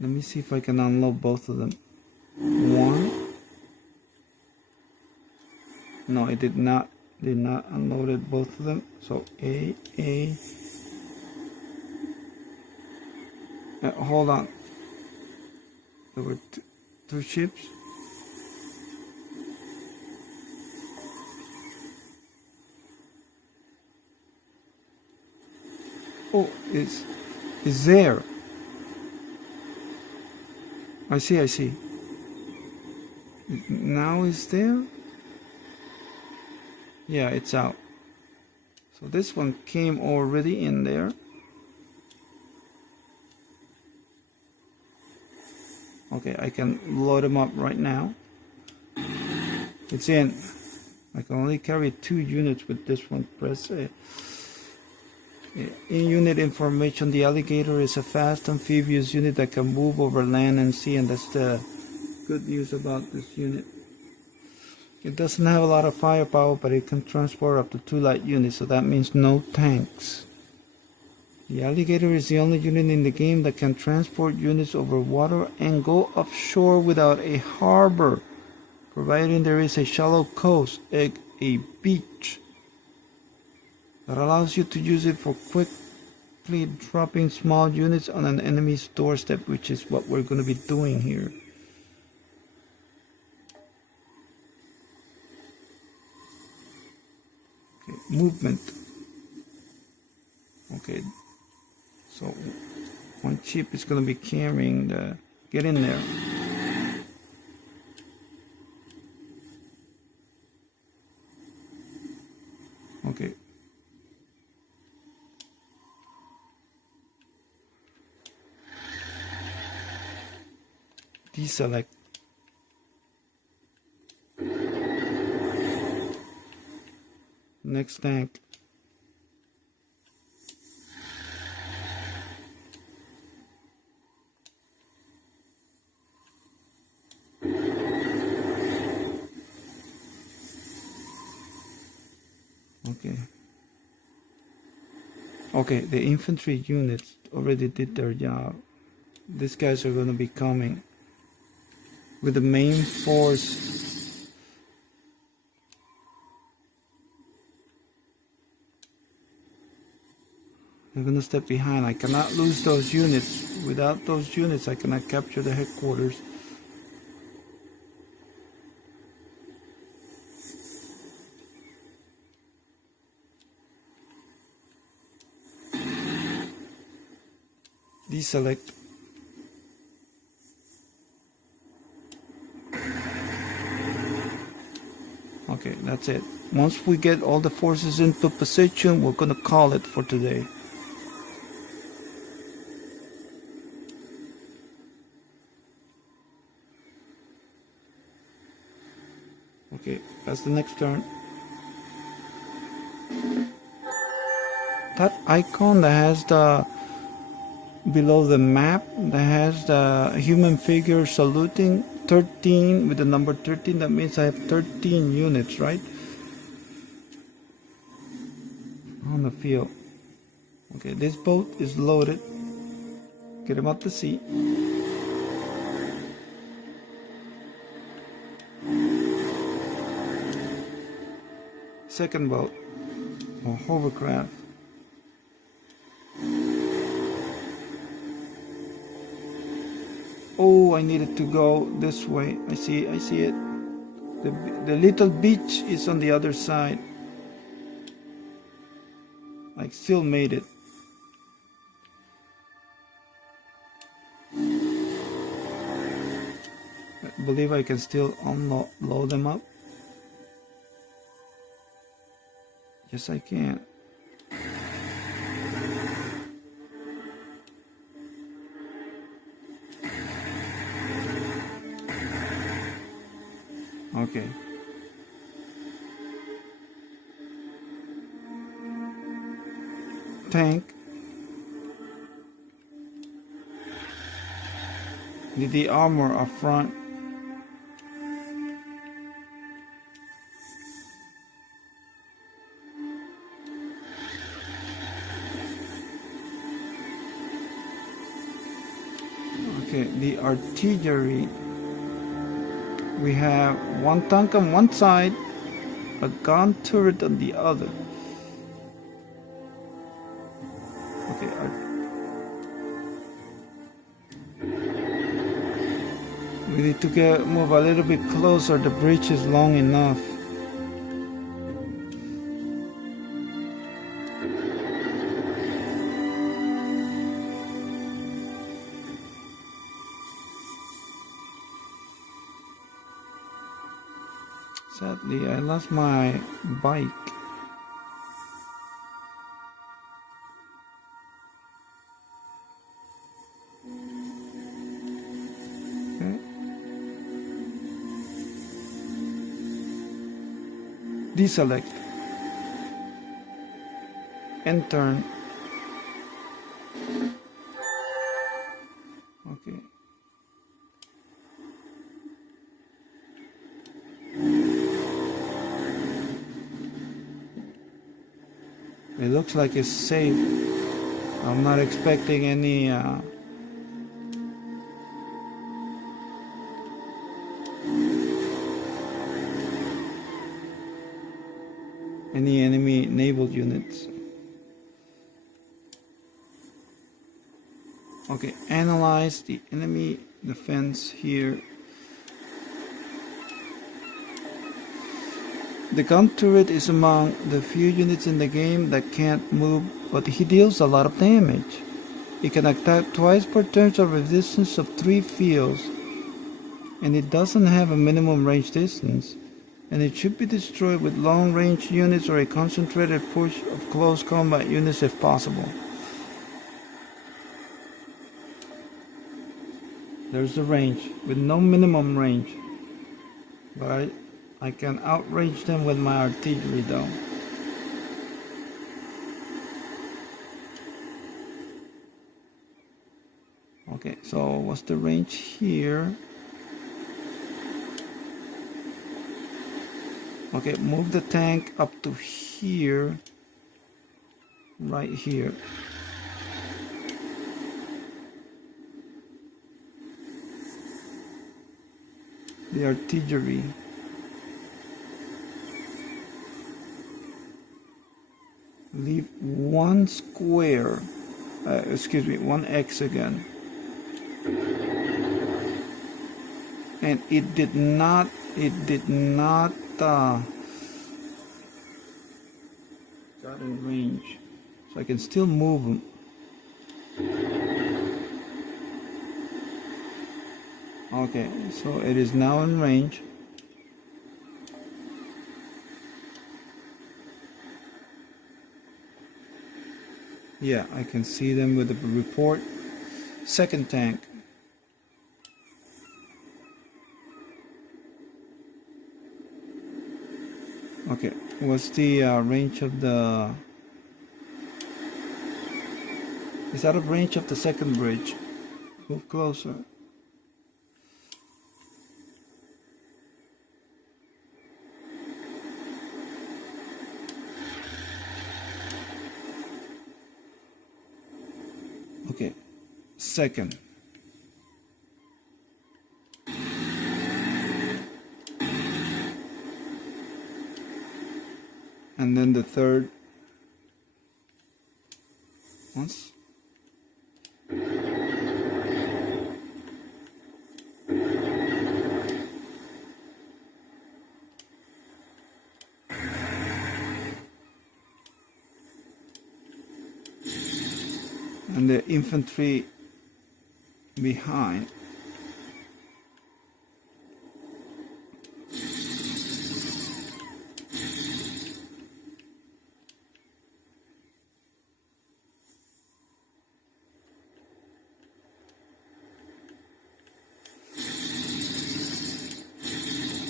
let me see if I can unload both of them. 1. No, it did not unload it, both of them. So A. Hold on. There were 2 ships. Oh, it's there. I see. Now it's there? Yeah, it's out. So this one came already in there. Okay, I can load them up right now. It's in. I can only carry 2 units with this one. Press A. In-unit information. The Alligator is a fast amphibious unit that can move over land and sea, and that's the good news about this unit. It doesn't have a lot of firepower, but it can transport up to 2 light units, so that means no tanks. The Alligator is the only unit in the game that can transport units over water and go offshore without a harbor, providing there is a shallow coast, a beach, that allows you to use it for quickly dropping small units on an enemy's doorstep, which is what we're going to be doing here. Okay, movement. Okay, so 1 ship is going to be carrying the... Get in there. Okay. Deselect. Next tank. Okay, the infantry units already did their job. These guys are going to be coming with the main force. They're gonna step behind. I cannot lose those units. Without those units, I cannot capture the headquarters. Deselect. Okay, that's it. Once we get all the forces into position, we're gonna call it for today. Okay, that's the next turn. That icon that has the below the map that has the human figure saluting 13 with the number 13, that means I have 13 units, right? On the field. Okay, this boat is loaded. Get him out to sea. Second boat, or hovercraft. Oh, I needed to go this way. I see it. The little beach is on the other side. I still made it. I believe I can still unload them up. Yes, I can. Okay. Tank. Need the armor up front. Okay, the artillery. We have one tank on one side, a gun turret on the other. Okay, we need to move a little bit closer. The bridge is long enough. Sadly, I lost my bike. Okay. Deselect. End turn. Okay. It looks like it's safe. I'm not expecting any enemy naval units. Okay, analyze the enemy defense here. The gun turret is among the few units in the game that can't move, but he deals a lot of damage. It can attack twice per turn of resistance of 3 fields, and it doesn't have a minimum range distance, and it should be destroyed with long range units or a concentrated push of close combat units if possible. There's the range, with no minimum range, but I can outrange them with my artillery though. Okay, so what's the range here? Okay, move the tank up to here, right here. The artillery. leave one square, excuse me, one hexagon. And it did not got in range. So I can still move them. Okay, so it is now in range. Yeah, I can see them with the report. Second tank. Okay, what's the range of the... It's out of range of the second bridge. Move closer. Okay, second. And then the third. Once. And the infantry behind.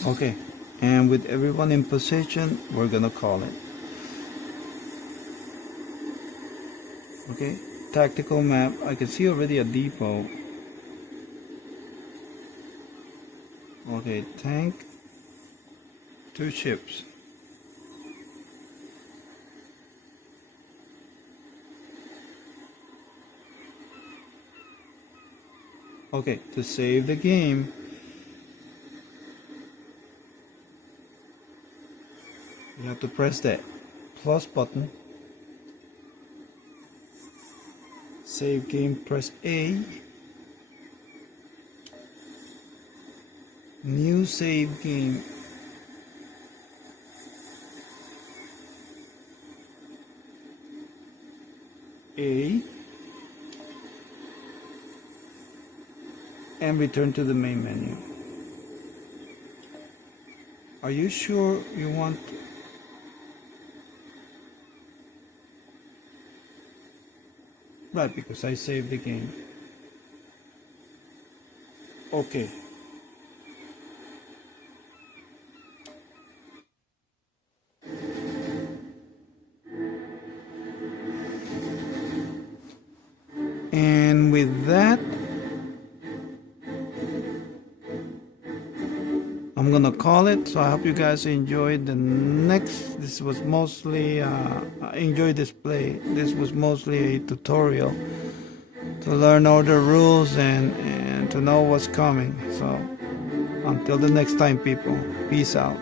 Okay, and with everyone in position, we're gonna call it. Okay, tactical map. I can see already a depot. Okay, tank, 2 ships. Okay, to save the game, you have to press that plus button. Save game, press A. New save game. A. And return to the main menu. Are you sure you want... Right, because I saved the game. Okay. And with that, I'm gonna call it. So I hope you guys enjoyed the next. This was mostly I enjoyed this play. This was mostly a tutorial to learn all the rules and to know what's coming. So until the next time, people, peace out.